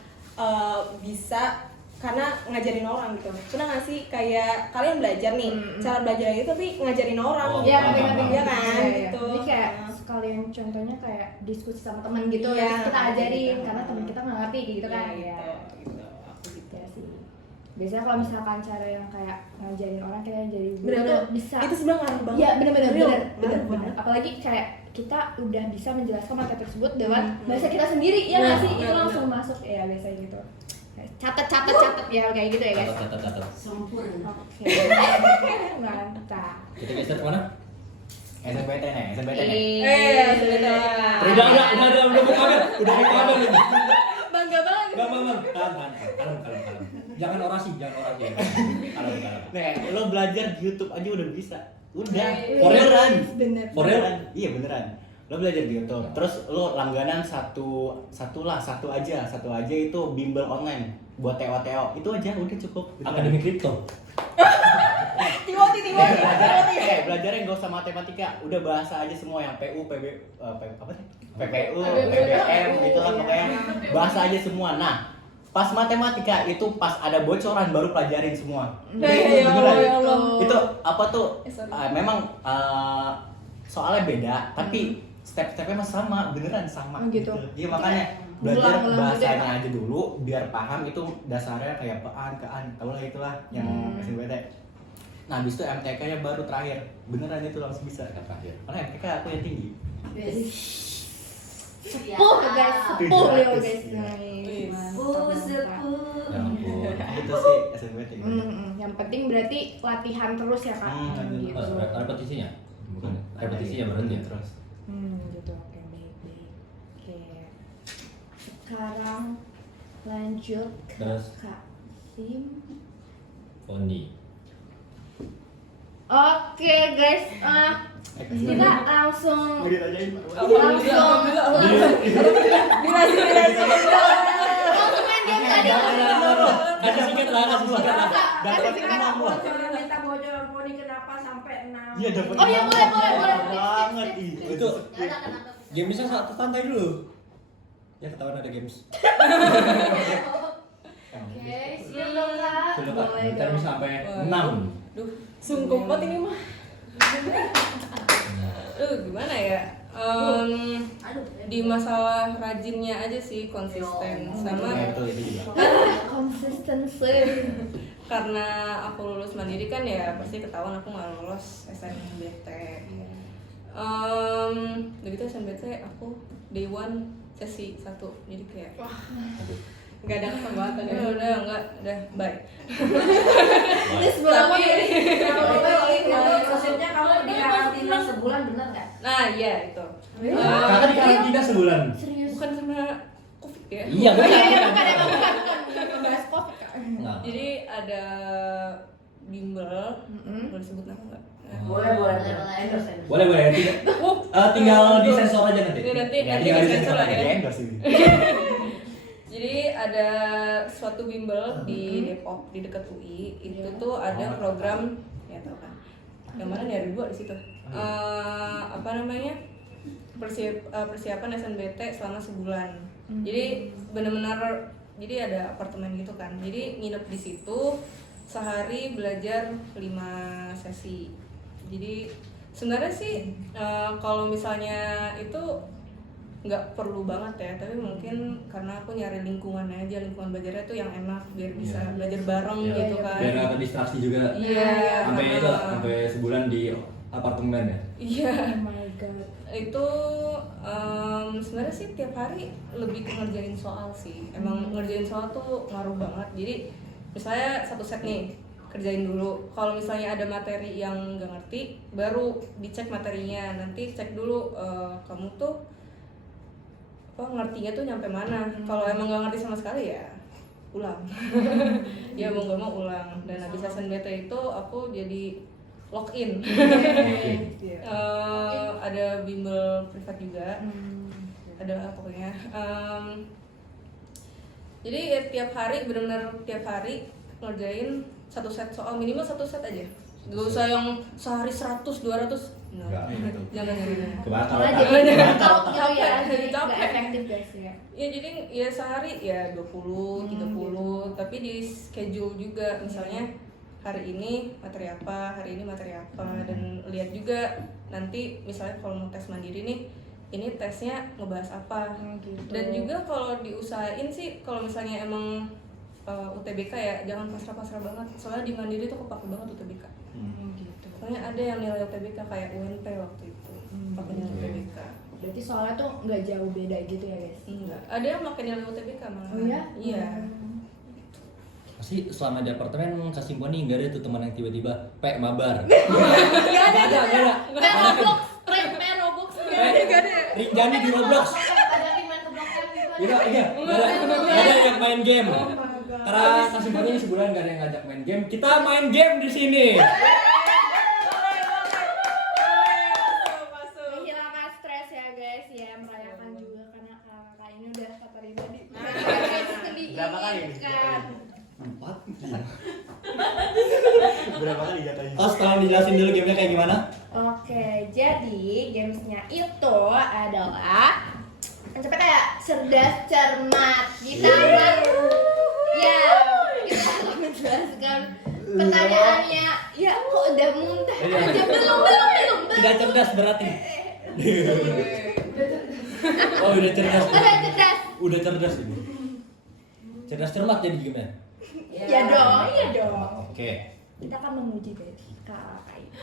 bisa karena ngajarin orang gitu. Pernah nggak sih kayak kalian belajar nih, cara belajar itu tapi ngajarin orang Oh, gitu. Iya, paham, ngerti-ngerti Iya kan, gitu. Jadi kayak sekalian contohnya kayak diskusi sama teman gitu Iya, ya kita ajarin gitu. karena teman kita nggak ngerti gitu kan. Iya, Iya. gitu. Aku gitu. Ya sih. Biasanya kalau misalkan cara yang kayak ngajarin orang kita jadi guru Bener-bener tuh bisa. Itu sebenarnya ngaruh banget. Iya benar-benar Real, benar ngaruh benar. banget. Apalagi kayak kita udah bisa menjelaskan materi tersebut dengan bahasa kita sendiri ya nggak sih itu benar, langsung masuk ya biasanya gitu. Catat ya kayak gitu ya guys. Catat. Oke. Mantap. Kita geser kemana? SNPT nih. Sebentar. Udah mau kabar. Udah mau kabar nih. Bangga banget. Bang. Kalem. Jangan orasi. Kalem. Nih, lo belajar di YouTube aja udah bisa. Udah. Beneran. Bener. For real? Iya beneran. Lo belajar di YouTube, terus lo langganan satu aja itu bimbel online buat TO. Itu aja udah cukup. Akademi kripto. Timothy. Belajarnya nggak usah matematika, udah bahasa aja semua yang PU, PPU, PBM gitu lah pokoknya. Bahasa aja semua. Nah, pas matematika itu pas ada bocoran baru pelajarin semua. Ya Allah. Itu apa tuh? Sorry. Memang soalnya beda, tapi step-stepnya masih sama, beneran sama. Oh, gitu. Iya makanya belajar Ulang-ulang bahasanya gitu ya, aja dulu biar paham itu dasarnya kayak kean, tau lah itulah yang SNPT. Nah habis itu MTK nya baru terakhir, beneran itu langsung bisa terakhir. Karena MTK aku yang tinggi. Sepuh guys, sepuh Leo guys. Ya ampun. Itu sih SNPT. Yang penting berarti latihan terus ya kak. Gitu. Repetisinya? Bukan. Repetisinya berhenti ya? Terus. Gitu oke baik. Oke. Sekarang lanjut ke Terus. Kak Sim. Poni. Oke guys, kita langsung Ditanyain. langsung langsung main game tadi. Kasih singkat lah. Dapat 6 loh. Minta bocoran Poni kenapa sampai 6. Iya dapat. Oh iya, boleh. Banget ih. Itu gamesnya satu santai dulu. Ya ketahuan ada games. Oke, siap dong kak. Sudah kak, Boleh ntar dong. bisa sampai 6. Duh, Sungguh banget ini mah. gimana ya? Di masalah rajinnya aja sih konsisten sama Nah, itu juga. Consistency. karena aku lulus mandiri kan ya pasti ketahuan aku nggak lolos SNMPT. Begitu SNMPT aku day one sesi 1 jadi kayak Nggak ada kesempatan ya. udah bye. Ini sebelum Tapi Maksudnya kamu di karantina sebulan bener nggak? nah iya itu. Kakak di karantina sebulan. serius. Bukan karena covid ya. Iya Oh iya, bukan. bukan membahas COVID kak. Nah, Jadi ada bimbel, boleh sebut nama nggak? Boleh. Endorse. Boleh. Tinggal disensor aja nanti. Ini nanti Ya, nanti tinggal disensor lah ya. di endorse ini. Jadi ada suatu bimbel di Depok di dekat UI itu tuh ada program ya tau kan yang mana nih ada 2 di situ. Apa namanya persiapan SNBT selama sebulan. Jadi benar-benar jadi ada apartemen gitu kan. Jadi nginep di situ sehari belajar 5 sesi. Jadi sebenarnya sih kalau misalnya itu nggak perlu banget ya, tapi mungkin karena aku nyari lingkungannya aja, lingkungan belajarnya tuh yang enak biar bisa belajar bareng gitu kan. Biar nggak terdistraksi juga. Iya. Sampai sebulan di apartemen ya. Iya. Oh my god. Itu sebenarnya sih tiap hari lebih ke ngerjain soal sih. Emang ngerjain soal tuh ngaruh banget. Jadi misalnya satu set nih kerjain dulu. Kalau misalnya ada materi yang nggak ngerti, baru dicek materinya. Nanti cek dulu kamu tuh ngertinya tuh nyampe mana. Kalau emang nggak ngerti sama sekali ya ulang. Ya mau nggak mau ulang. Dan habis SNBT itu aku jadi login. Ada bimbel privat juga. Ada pokoknya. Jadi ya, tiap hari benar-benar tiap hari ngerjain satu set soal, minimal satu set aja. Gak usah yang sehari 100, 200. Enggak. Jangan. Kebakar. Karena jadi Kebakar. ya, jadi Capek. nggak efektif guys ya. Ya jadi ya sehari ya 20, 30, tapi di schedule juga. Misalnya hari ini materi apa, hari ini materi apa, dan lihat juga nanti misalnya kalau mau tes mandiri nih, ini tesnya ngebahas apa. Gitu. Dan juga kalau diusahain sih kalau misalnya emang UTBK ya jangan pasrah-pasrah banget, soalnya di mandiri tuh kepake banget UTBK. Gitu. Pokoknya ada yang nilai UTBK kayak UNP waktu itu pakai nilai UTBK. Berarti soalnya tuh nggak jauh beda gitu ya guys. Enggak, ada yang pakai nilai UTBK malah. Oh ya? Iya. Pasti selama di apartemen Kak Simponi nggak ada tuh teman yang tiba-tiba mabar. Nggak ada. Roblox. Rinjani di Roblox. Ada tim main ke Blok M gitu. Iya, nggak ada yang main game. Karena Kak Simponi sebulan nggak ada yang ngajak main game. Kita main game di sini. Menghilangkan stres ya guys ya, merayakan juga karena kakak ini udah pribadi. Berapa kali ini? 4. Berapa kali jatuhnya? Oh, setelah dijelasin dulu gamenya kayak gimana? Oke, jadi gamesnya itu adalah konsepnya kayak cerdas cermat. Kita akan ya kita akan menjelaskan pertanyaannya. Ya kok udah muntah aja belum. Tidak cerdas berarti. Oh, udah cerdas. Udah cerdas. Udah cerdas ini. Cerdas cermat jadi gamenya. Ya dong. Oke. Kita akan menguji guys kakak ini.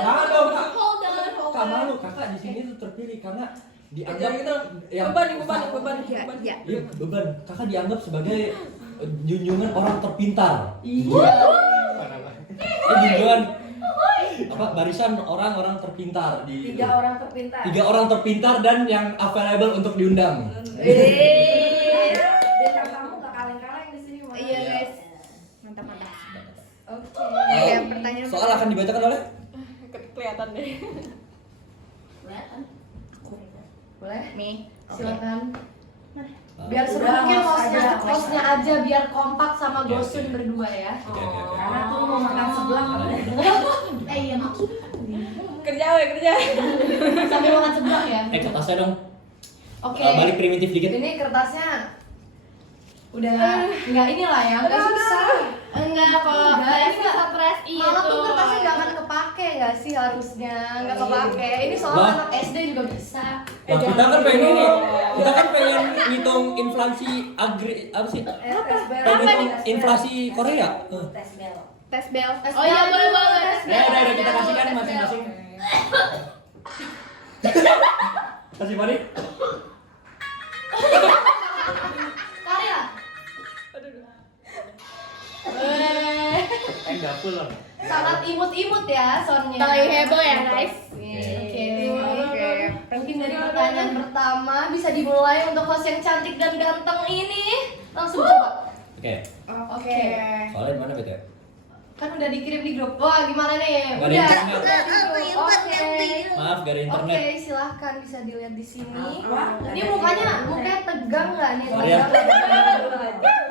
Jangan dong, Kak. Hold on. Kak malu, kakak di sini tuh terpilih karena dianggap Gitu. yang Beban. Ya. Iya, beban. Kakak dianggap sebagai junjungan orang terpintar. Junjungan apa barisan orang-orang terpintar di 3 orang terpintar. 3 orang terpintar dan yang available untuk diundang. Bintang tamu gak kaleng-kaleng di sini. Mona. Iya guys. Mantap. Oke. Yang pertanyaan Soal akan dibacakan oleh Kelihatan deh. Boleh? nih. Silakan. Ah, Biar seru Udah, mungkin host hostnya aja biar kompak sama Oke, Gosun oke. berdua ya. Oke. Karena aku mau makan sebelah kan. Iya makin. Kerja. Sambil makan sebelah ya. Kertasnya dong. Oke. Balik primitif dikit. Ini kertasnya udah nggak inilah ya, nggak susah. Enggak kok. Enggak, Kayak ini nggak- stres itu. Malah tuh kertasnya nggak akan kepake nggak sih harusnya nggak kepake. Ini soal Wah. anak SD juga bisa. Wah, kita kan pengen ini. Kita kan pengen ngitung inflasi apa sih? Pengen ngitung inflasi Korea. Tes bel. Tes Oh iya bel boleh dulu, banget. tes bel. Udah kita kasihkan masing-masing. Kasih mari. Karya. Enggak full loh. Sangat imut-imut ya soundnya. Paling heboh ya guys. Oke. Oke. Mungkin dari pertanyaan pertama bisa dimulai untuk host yang cantik dan ganteng ini. Langsung coba. Oke. Oke. Soalnya mana bete? Kan udah dikirim di grup. Wah, gimana nih? Nggak ada Udah. internet. Oke. Maaf, gak ada internet. Oke, silahkan bisa dilihat di sini. Wah, Ini mukanya tegang nggak nih? Sorry ya.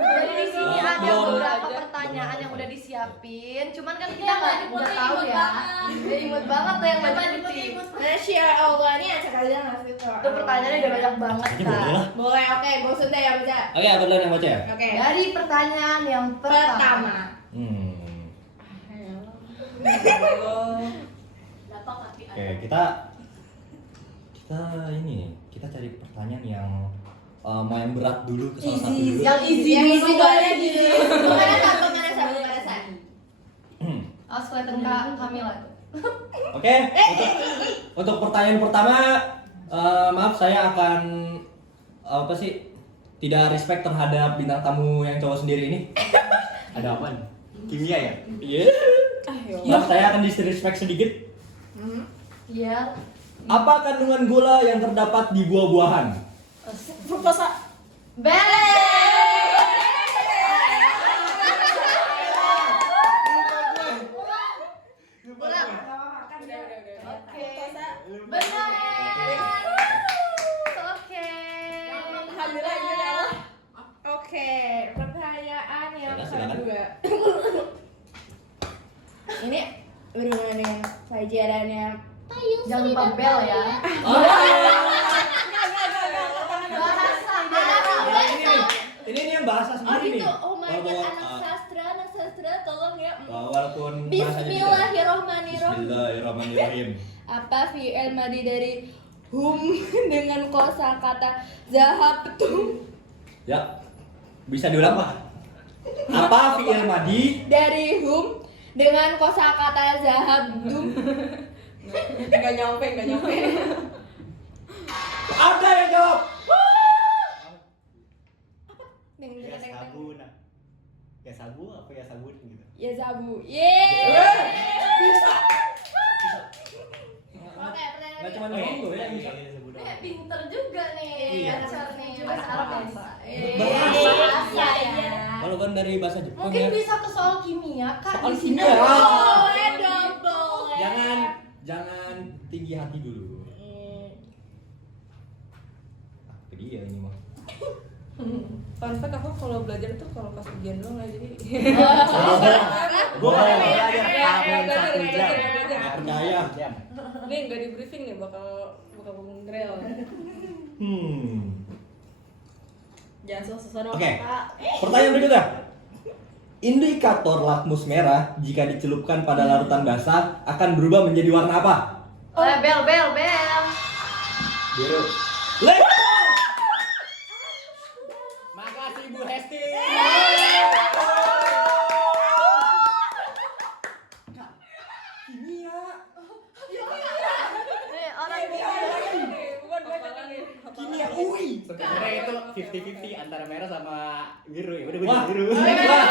Jadi di sini ada Belum. beberapa pertanyaan yang udah disiapin. Cuman kan kita nggak tahu ya. Udah imut banget tuh yang baju putih. Masya Allah, ini acak aja nggak sih tuh? Itu pertanyaannya udah banyak banget Ini boleh kan. lah. Boleh, oke, gue sudah ya baca. Oke, aku duluan yang baca ya. Oke. Dari pertanyaan yang pertama. Pertama. Oke, kita cari pertanyaan yang mau yang berat dulu ke salah satu dulu. Yang easy Yang dulu isi kali aja ya. gitu. Pemanasan. Harus kelihatan Kak Kamila tuh. Oke, untuk pertanyaan pertama, maaf saya akan tidak respect terhadap bintang tamu yang cowok sendiri ini. Ada apa nih? Kimia ya? Iya. Maaf saya akan disrespect sedikit. Iya. Apa kandungan gula yang terdapat di buah-buahan? Fruktosa. Benar. Oke. Alhamdulillah ini adalah Oke, pertanyaan yang Silakan. kedua. Ini berhubungan dengan pelajarannya. Jangan lupa bel ya. Ini yang bahasa Oh sendiri nih. gitu, oh my god, Walaupun, anak sastra, tolong ya. walaupun bahasanya beda. Bismillahirrohmanirrohim. Bismillahirrahmanirrahim. Apa fi'il madi dari hum dengan kosakata zahab tum Ya. Bisa diulang, Pak? Apa fi'il madi? dari hum dengan kosakata zahab tum? nggak nyampe. Ada yang jawab. Ya sabu, nah. Ya sabu apa ya sabun gitu? Ya zabu. Yeay. Bisa. Oke, pertanyaan Nggak cuma kedua. ngomong loh ya yang bisa. sabun. Pinter juga nih. Iya. Acar nih. Bahasa Bahasa Arab ya Arab. bisa. Bahasa ya. Walaupun dari bahasa Jepang Mungkin ya. bisa ke soal kimia Kak. Soal di sini. kimia. Boleh dong, boleh. Jangan tinggi hati dulu. Ke dia ini mah. Fun fact aku kalau belajar tuh kalau pas ujian doang ya jadi. Gua mau belajar belajar, 1 jam. belajar. Nggak percaya. Jam. Nih nggak di briefing nih bakal ngedrel. Jangan susah dong. Oke. Kak. Pertanyaan berikutnya. Indikator lakmus merah jika dicelupkan pada larutan basah akan berubah menjadi warna apa? Bel. Biru. Let's go! Makasih Bu Hesti. Kimia. Nih orang Bukan bacaan nih. Kimia UI. Sebenarnya itu 50-50 antara merah sama biru ya. Udah Wah. biru. Wah.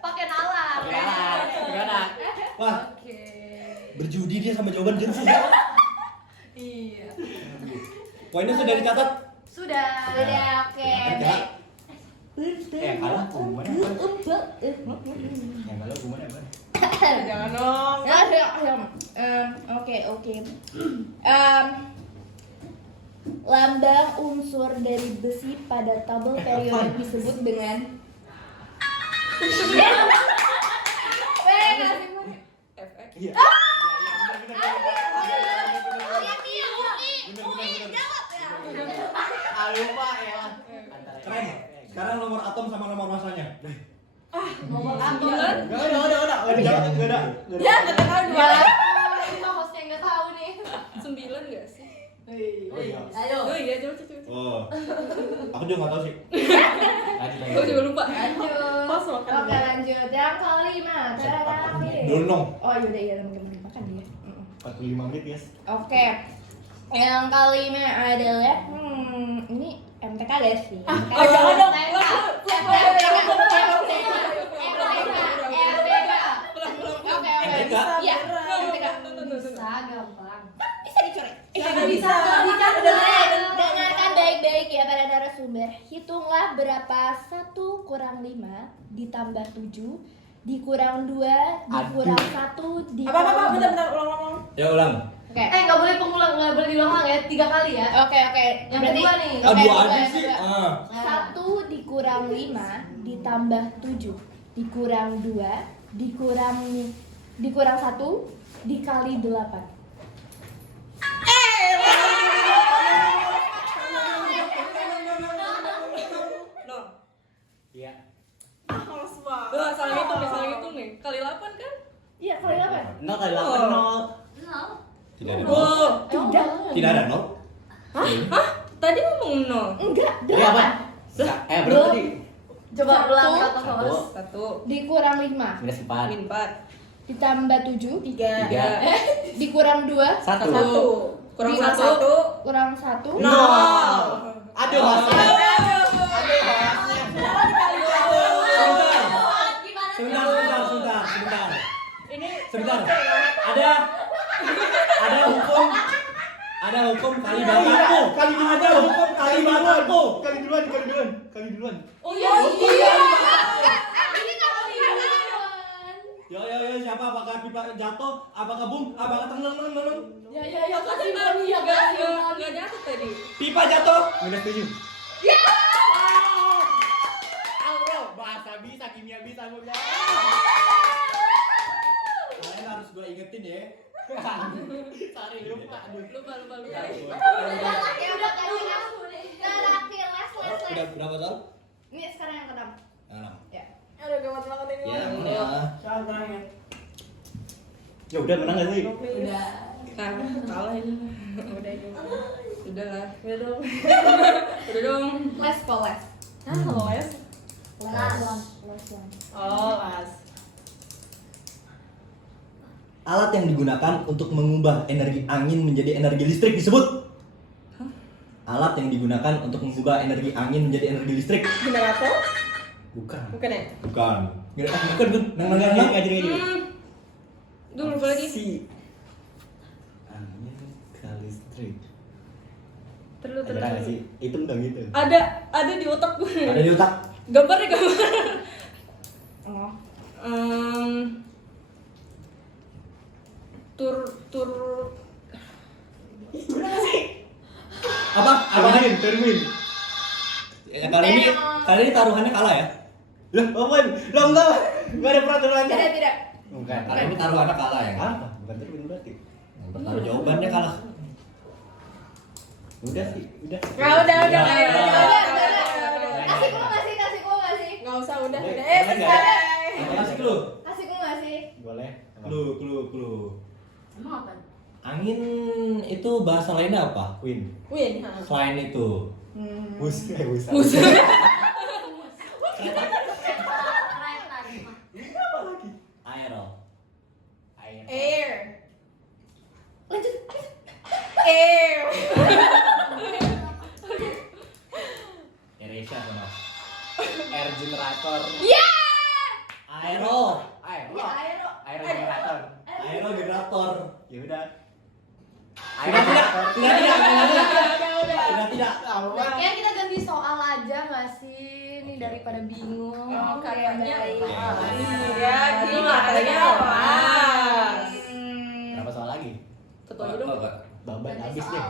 pakai nalar. Gimana? Wah. Oke. Berjudi dia sama jawaban Jensi. Iya. Poinnya sudah dicatat. Sudah. Oke. Enggak. Yang kalah gimana? Yang kalah gimana? Jangan dong. Oke. Lambang unsur dari besi pada tabel periodik disebut dengan FX. Iya. Lupa ya. Keren. Sekarang nomor atom sama nomor masanya. Nomor atom. Enggak ada. Ya, nggak tahu dua. Kita hostnya nggak tahu nih. 9 nggak sih? Oh iya. Ayo. Oh iya coba. Oh. Aku juga nggak tahu sih. Aku juga lupa. lanjut. Pas makan. Oke, lanjut. Yang kelima. Terakhir. Dondong. Oh, yaudah iya teman-teman makan dia. 45 menit, guys. Oke. Yang kelima adalah ini MTK guys sih. Jangan dong. MTK? Iya, MTK. Bisa gampang. Bisa dicoret. Bisa. Dengarkan baik-baik ya para narasumber. Hitunglah berapa 1 kurang 5 ditambah 7 dikurang 2 dikurang 1 dikurang Apa bentar ulang. Ya ulang. Oke. Nggak boleh pengulang, nggak boleh diulang ya, 3 kali ya. Oke. Yang Berarti kedua nih. Ah, oke, dua kedua, aja yang sih. kedua. Ah. 1 dikurang 5 ditambah 7 dikurang 2 dikurang 1 dikali 8. No. Iya. Males banget. Tuh, salah hitung nih. Kali 8 kan? Iya, kali 8. 0 kali 8 0. Tidak ada nol. Oh. Tidak. Tidak ada nol. Hah? Tadi ngomong 0. Enggak, Jadi apa? 8 Berapa tadi? Coba ulang kata Satu. host. 1 dikurang 5 Minus 4. min 4. ditambah 7 3. 3. dikurang 2 1. 1 kurang 1 kurang 1 Nol. Aduh, hasilnya. Sebentar. Ini Sebentar. Ada hukum kali bapakku. Kali duluan. Ada hukum kali bapakku. Kali duluan. Oh iya. ini kamu Yo siapa? Apakah pipa jatuh? Apakah bum? Apakah tenang? Ya kasih Enggak mami ya kasih mami. enggak jatuh tadi. Pipa jatuh. Minus 7. Ya! Bro, bahasa bisa, kimia bisa, bro. Kalian harus gue ingetin ya. Sorry, lupa. Aduh. Lupa. Ya udah kasih aku nih. Terakhir les. Udah berapa soal? Ini sekarang yang ke-6. 6. Ya. Udah gawat banget ini. Ya, mana? Ya udah menang gak sih? Udah. Nah, kalah ini. Udah ini. Sudahlah. Udah dong. Les kok les. Les. Les. Oh, les. Alat yang digunakan untuk mengubah energi angin menjadi energi listrik disebut? Alat yang digunakan untuk mengubah energi angin menjadi energi listrik. Generator? Bukan. Bukan ya? Bukan. Bukan. Nang. Ngajarin. Dulu lupa lagi. Si angin ke listrik. Terus. Ada nggak sih? Hitung dong gitu. Ada di otak gue. Ada di otak. Gambar. Oh. Tur Apa? Termin. Ya, kali ini taruhannya kalah ya. Lah, apaan? Lah enggak ada peraturannya. Tidak. Bukan. Kali ini taruhannya kalah ya. Apa? Bukan termin berarti. Taruh jawabannya kalah. Udah sih, udah. Nggak, udah. Kasih clue nggak sih? Nggak usah, udah. Boleh Selesai. nggak? Kasih clue. Kasih clue nggak sih? Boleh. Clue. Emang apa? Angin itu bahasa lainnya apa? Win. Win. Selain itu. Mus. Kereta nih, mah. Aero. Air. Lanjut. Air. Eresia sama. Air generator. Aero. Air generator. Aero generator. Ya udah. Tidak. Kayaknya kita ganti soal aja nggak sih? Ini daripada bingung. katanya Iya, gini katanya pas. Berapa soal lagi? Satu aja dong. Babat habis deh.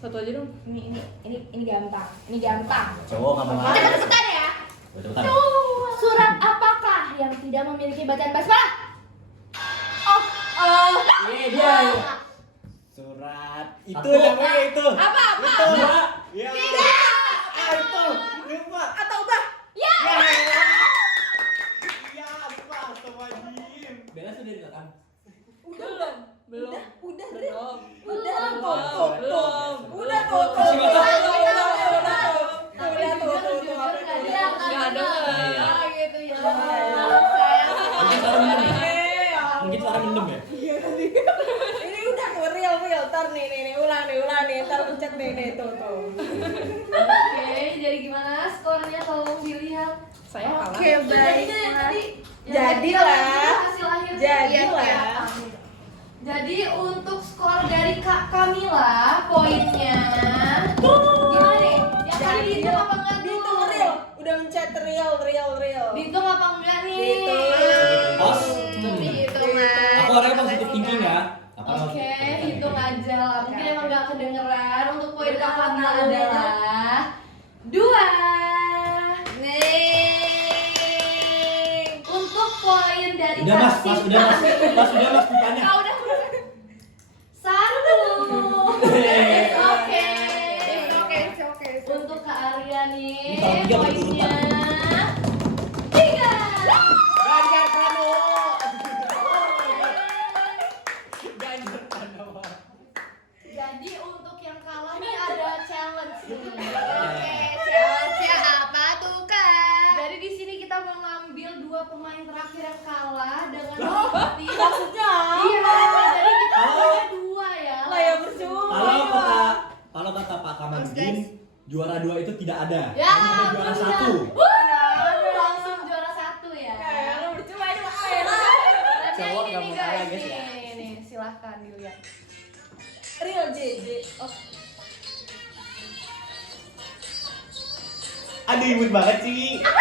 Satu aja dong. Ini gampang. Ini gampang. Cowok nggak mau ngalah. Cepetan ya. Betul. Surat apakah yang tidak memiliki bacaan basmalah? Iya. Surat itu namanya itu. Apa? Itu. Iya. Itu. Lupa. Atau bah? Ya. Iya, lupa. Astagfirullahaladzim. Bella sudah direkam. Belum. Udah. Belum. Udah tuh. Nggak ada. Oh gitu ya. Mungkin suara mendem ya. Ini udah tuh real. Ntar nih, ulang nih. Ntar pencet nih tuh. Oke, jadi gimana skornya tolong dilihat. Saya kalah. Oke, baik. Jadilah. Hasil akhirnya. Jadilah. Jadi untuk skor dari Kak Kamila poinnya gimana nih? Yang tadi dihitung apa enggak tuh? Dihitung real. udah mencet real. Dihitung apa enggak nih? Dihitung. Bos. Dihitung, Mas. Aku orangnya positif thinking ya. Oke, hitung aja lah. Mungkin emang gak kedengeran. Untuk poin kakaknya adalah 2. Nih. Untuk poin dari Udah mas, Kak udah mas, ditanya. Ah, udah. 1. Oke. Oke. Untuk Kak Arya nih, Ini kalau 3 poinnya berurutan. 3. Jadi untuk yang kalah nih ada challenge nih. Oke, challenge-nya apa tuh, Kak? Jadi di sini kita mengambil 2 pemain terakhir yang kalah dengan seperti Maksudnya? Iya, jadi kita punya 2 ya. Lah ya percuma. Kalau kata Pak Kamardin, juara 2 itu tidak ada. Ya, Hanya juara benar. 1. Langsung juara 1 ya. Kayak percuma ini mah. Berarti Cowok ini nggak nih mau kalah, guys, guys, ya. nih, silahkan dilihat. Real JJ. Oh. Aduh imut banget sih. Apa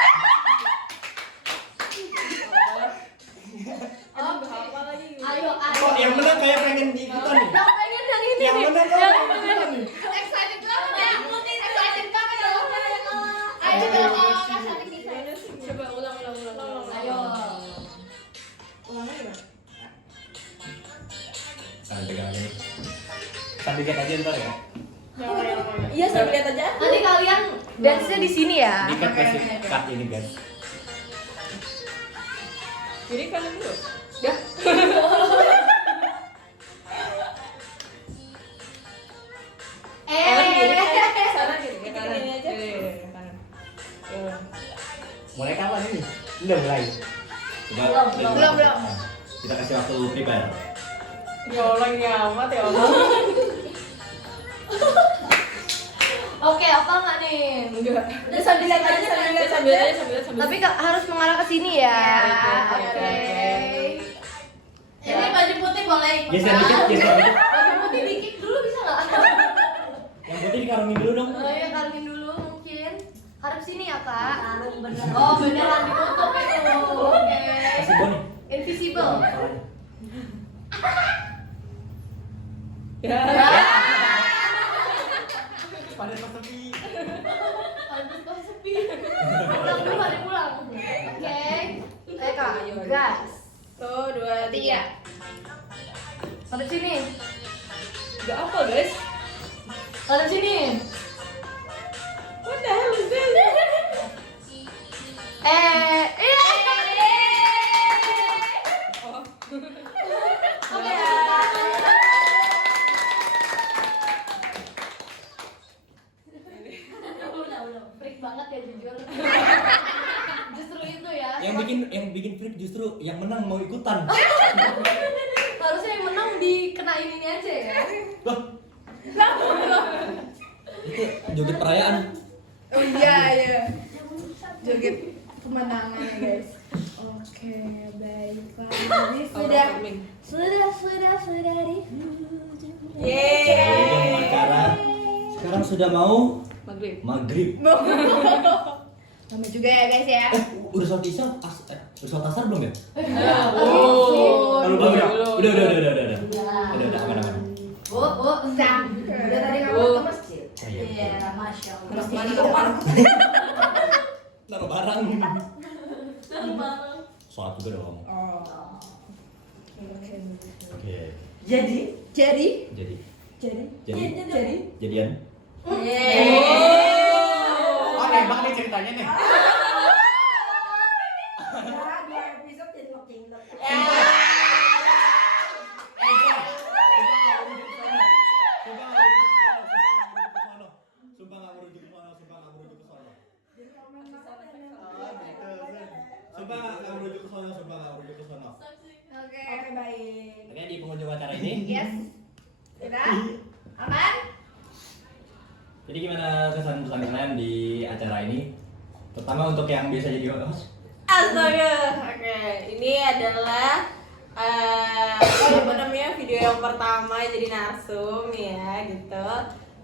lagi? Ayo. Kok yang menang kayak pengen ikutan nih? Yang pengen yang ini Yang nih. menang kok Yang pengen ikutan nih? Excited banget ya. Excited banget ya. Ayo dong, Kak Sari bisa. Coba ulang. Ayo. Ulangnya gimana? Sambil lihat aja ntar ya. Iya, sambil lihat aja. Nanti kalian dance-nya di sini ya. Ini kan kasih cut ini guys. Jadi kanan dulu. Ya. Kanan gini. Sana gini. Ya kanan. Gini aja. Iya, kanan. Ya. Mulai kapan ini? Udah mulai. Belum. Kita kasih waktu prepare. Ya Allah, ini amat ya Allah. Oke, apa nggak nih? Enggak. Udah sambil lihat aja, Sambil aja. Tapi harus mengarah ke sini ya. Oke. Ini baju putih boleh ikut. Geser dikit, geser dikit. Baju putih dikit dulu bisa nggak? Yang putih dikarungin dulu dong. Oh ya, karungin dulu mungkin. Harus sini ya kak. Oh beneran ditutup itu. Oke. Kasih boni. Invisible. Ya. Pada sepi. Pantes kok sepi. Pulang dulu, ada pulang. Oke. Ayo kak, gas. Tuh, 2, 3. Hadap sini. Gak apa guys? Hadap sini. What the hell is this? Iya. Oh. Oke. Udah. Freak banget ya jujur. Justru itu ya. Yang bikin freak justru yang menang mau ikutan. Harusnya yang menang dikenain ini aja ya. Loh. Itu joget perayaan. Oh iya. Joget kemenangannya, guys. Oke, baiklah. Jadi sudah di Jadi upacara sekarang sudah mau Maghrib. maghrib. Lama juga ya, guys ya. Udah sholat isya, udah sholat asar belum ya? Oh. Udah, Belum. Udah, aman. Bu. Udah tadi kamu ke masjid. Iya, masya Allah. Mana? Naruh barang. Taruh barang. Sholat juga dong. Oke. Jadi Jadian. Oh nembak nih ceritanya nih. Oke, baik. Oke, di penghujung acara ini. Yes. Sudah? Aman? Jadi gimana kesan-kesan kalian di acara ini? Terutama untuk yang biasa jadi host. Astaga. Oke, ini adalah apa namanya video yang pertama jadi narsum ya gitu.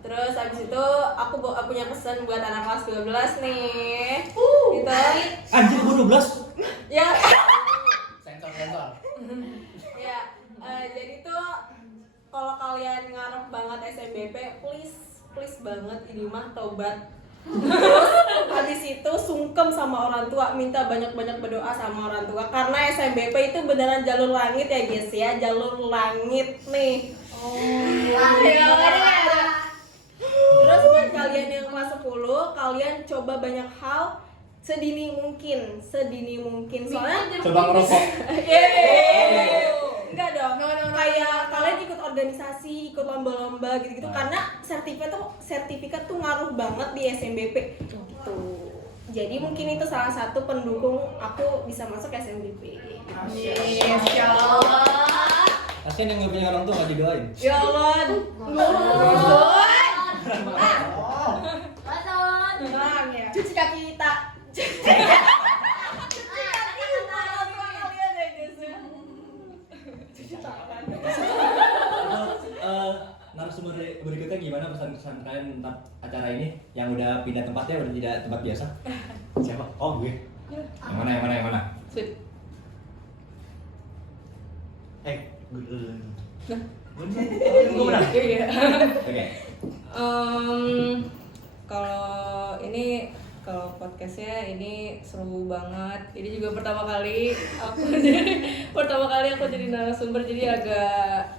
Terus abis itu aku punya pesan buat anak kelas 12 nih. Gitu. Anjir gua 12. Ya. Sensor. Ya, jadi tuh kalau kalian ngarep banget SNBP, please banget ini mah tobat. Terus habis itu sungkem sama orang tua, minta banyak-banyak berdoa sama orang tua karena SNBP itu beneran jalur langit ya guys ya, jalur langit nih. Terus buat kalian yang kelas 10, kalian coba banyak hal sedini mungkin soalnya Coba ngerokok. enggak dong, kayak kalian ikut organisasi, ikut lomba-lomba gitu-gitu karena sertifikat tuh ngaruh banget di SNBP gitu. Jadi mungkin itu salah satu pendukung aku bisa masuk SNBP. Masya Allah. Kasian yang nggak punya orang tua nggak didoain. Ya Allah, tenang ya. Cuci kaki kita. Narasumber berikutnya gimana pesan-pesan kalian tentang acara ini yang udah pindah tempatnya, udah tidak tempat biasa? Siapa? Oh gue. Yang mana? Sweet. Gue dulu. Gue menang. Iya. Oke. Kalau podcastnya ini seru banget. Ini juga pertama kali aku jadi narasumber, jadi agak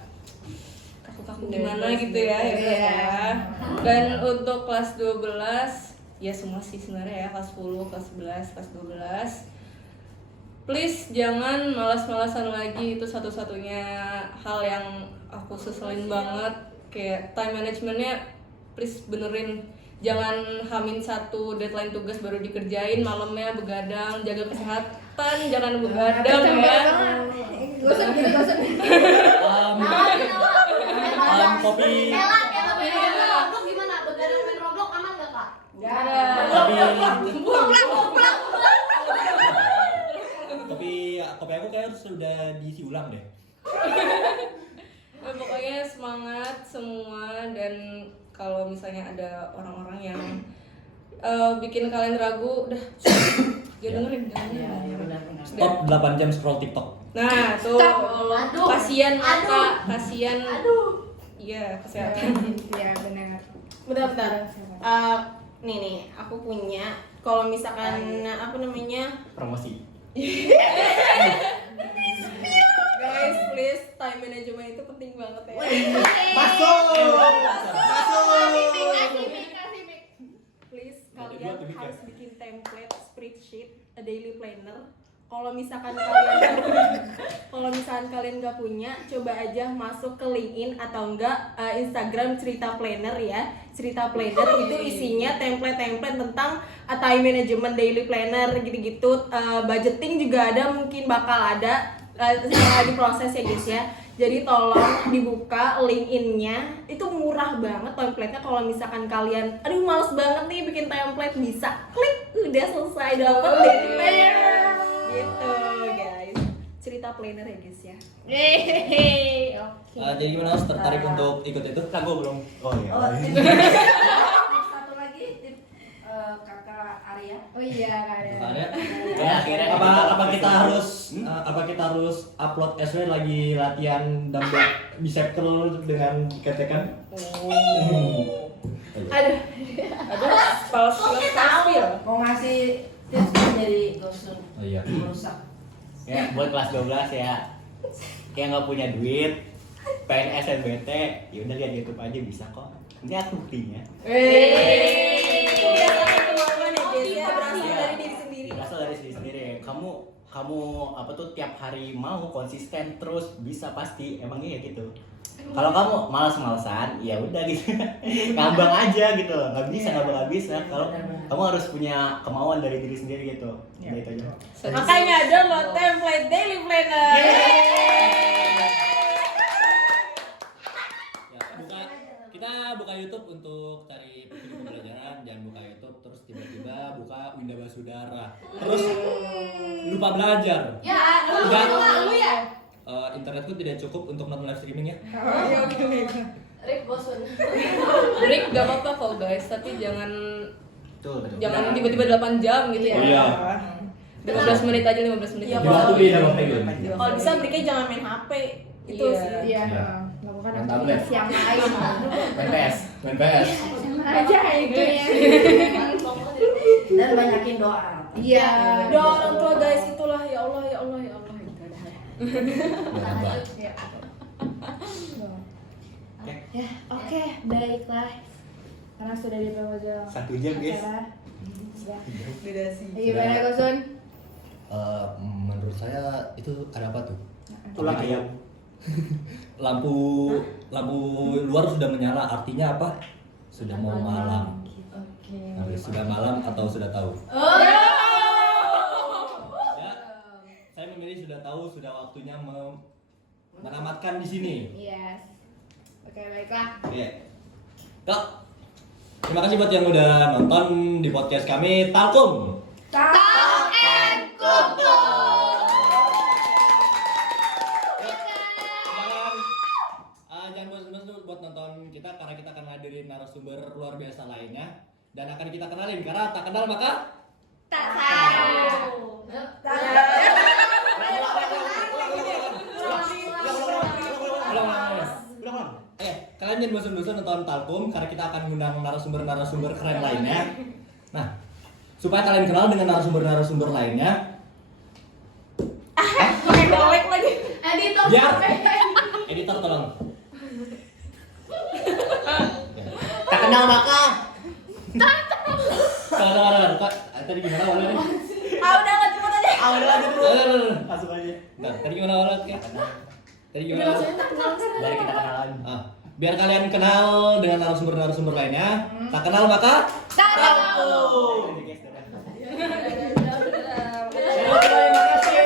kaku gimana gitu ya. Dan untuk kelas 12 ya semua sih sebenarnya ya, kelas 10, kelas 11, kelas 12. Please jangan malas-malasan lagi, itu satu-satunya hal yang aku seselin banget. Kayak time managementnya please benerin. Jangan hamin 1 deadline tugas baru dikerjain, malamnya begadang, jaga kesehatan, jangan begadang ya. Gak usah gitu. Kopi. Roblox gimana? Begadang main Roblox aman gak kak? Kopi aku kayak sudah diisi ulang deh. Nah, pokoknya semangat semua, dan kalau misalnya ada orang-orang yang bikin kalian ragu, udah jangan dengerin. Stop 8 jam scroll TikTok. Nah, tuh kasihan mata, kasihan. Iya, kesehatan. Iya benar. Bentar. Nih, aku punya. Kalau misalkan apa namanya? Promosi. Guys, please time management itu penting banget ya. Masuk. Please kalian harus bikin template, spreadsheet, a daily planner. Kalau misalkan kalian nggak punya, coba aja masuk ke LinkedIn atau enggak Instagram Cerita Planner ya. Cerita Planner itu isinya template-template tentang time management, daily planner gitu-gitu. Budgeting juga ada, mungkin bakal ada lagi proses ya guys ya. Jadi tolong dibuka LinkedIn-nya, itu murah banget template-nya. Kalau misalkan kalian aduh males banget nih bikin template, bisa klik udah selesai dapet daily planner gitu guys. Cerita planner ya guys ya. Oke. Jadi gimana, Mas? Tertarik untuk ikut itu? Nah, gue belum. Oh iya. Satu lagi kakak Arya. Oh iya Kak Arya. Ada? Ya, akhirnya Apa kita harus upload SW lagi latihan dumbbell bicep curl dengan ketekan? Aduh, Mau ngasih tips jadi gosok Oh iya. merusak. Ya, buat kelas 12 ya. Kayak nggak punya duit, pengen SNBT, ya udah lihat YouTube aja bisa kok. Ini aku buktinya. Berasal dari diri sendiri. Kamu apa tuh tiap hari mau konsisten terus bisa pasti, emangnya ya gitu. Kalau kamu malas-malasan, ya udah gitu. Ngambang aja gitu. Nggak bisa. Kalau kamu harus punya kemauan dari diri sendiri gitu. Ya itu aja. Makanya download template daily planner. Kita buka YouTube untuk cari video pembelajaran, jangan buka YouTube terus tiba-tiba buka Winda Basudara. Terus lupa belajar. Ya, lu ya. internetku tidak cukup untuk nonton live streaming ya. Rip bosun. Break gak apa-apa kok guys, tapi jangan Betul. tiba-tiba 8 jam gitu ya. Iya. 15 menit aja, 15 menit Iya, aja. Diwaktuin sama pengen. Kalau bisa breaknya jangan main HP. Itu Iya. sih. Iya, Iya. melakukan Main aktivitas tablet. yang lain. Main PS. Main PS. Sama aja itu ya. Dan banyakin doa. Iya. Doa orang tua guys, itulah ya Allah ya Allah ya Allah gitu dah. Ya. Ya, oke, baiklah. Karena sudah di penghujung 1 jam, guys. acara. Ya. Beda sih. Gimana Kosun? Menurut saya itu ada apa tuh? Tulang ayam. Lampu luar sudah menyala, artinya apa? Sudah mau malam. Oke. Sudah malam atau sudah tahu? Oh. Ya, saya memilih sudah tahu, sudah waktunya menamatkan di sini. Yes. Oke, baiklah. Oke. Kak, terima kasih buat yang udah nonton di podcast kami Talkum. Talk and Kumpul. Jangan bosan-bosan buat nonton kita karena kita akan hadirin narasumber luar biasa lainnya dan akan kita kenalin karena tak kenal maka Tak tahu. ulang. Kalian jangan bosan-bosan nonton Talkum karena kita akan mengundang narasumber-narasumber keren lainnya. Nah, supaya kalian kenal dengan narasumber-narasumber lainnya, Pakai golek lagi. Editor biar sampai. editor tolong. Tak kenal maka. Kalau tadi gimana awalnya? Udah lanjut aja. Awal lanjut dulu. Masuk aja. Bentar, tadi gimana awalnya? Tadi gimana? Dari kita kenalan. Biar kalian kenal dengan narasumber-narasumber lainnya, tak kenal maka Tak tahu. Jadi guys, dadah. Terima kasih.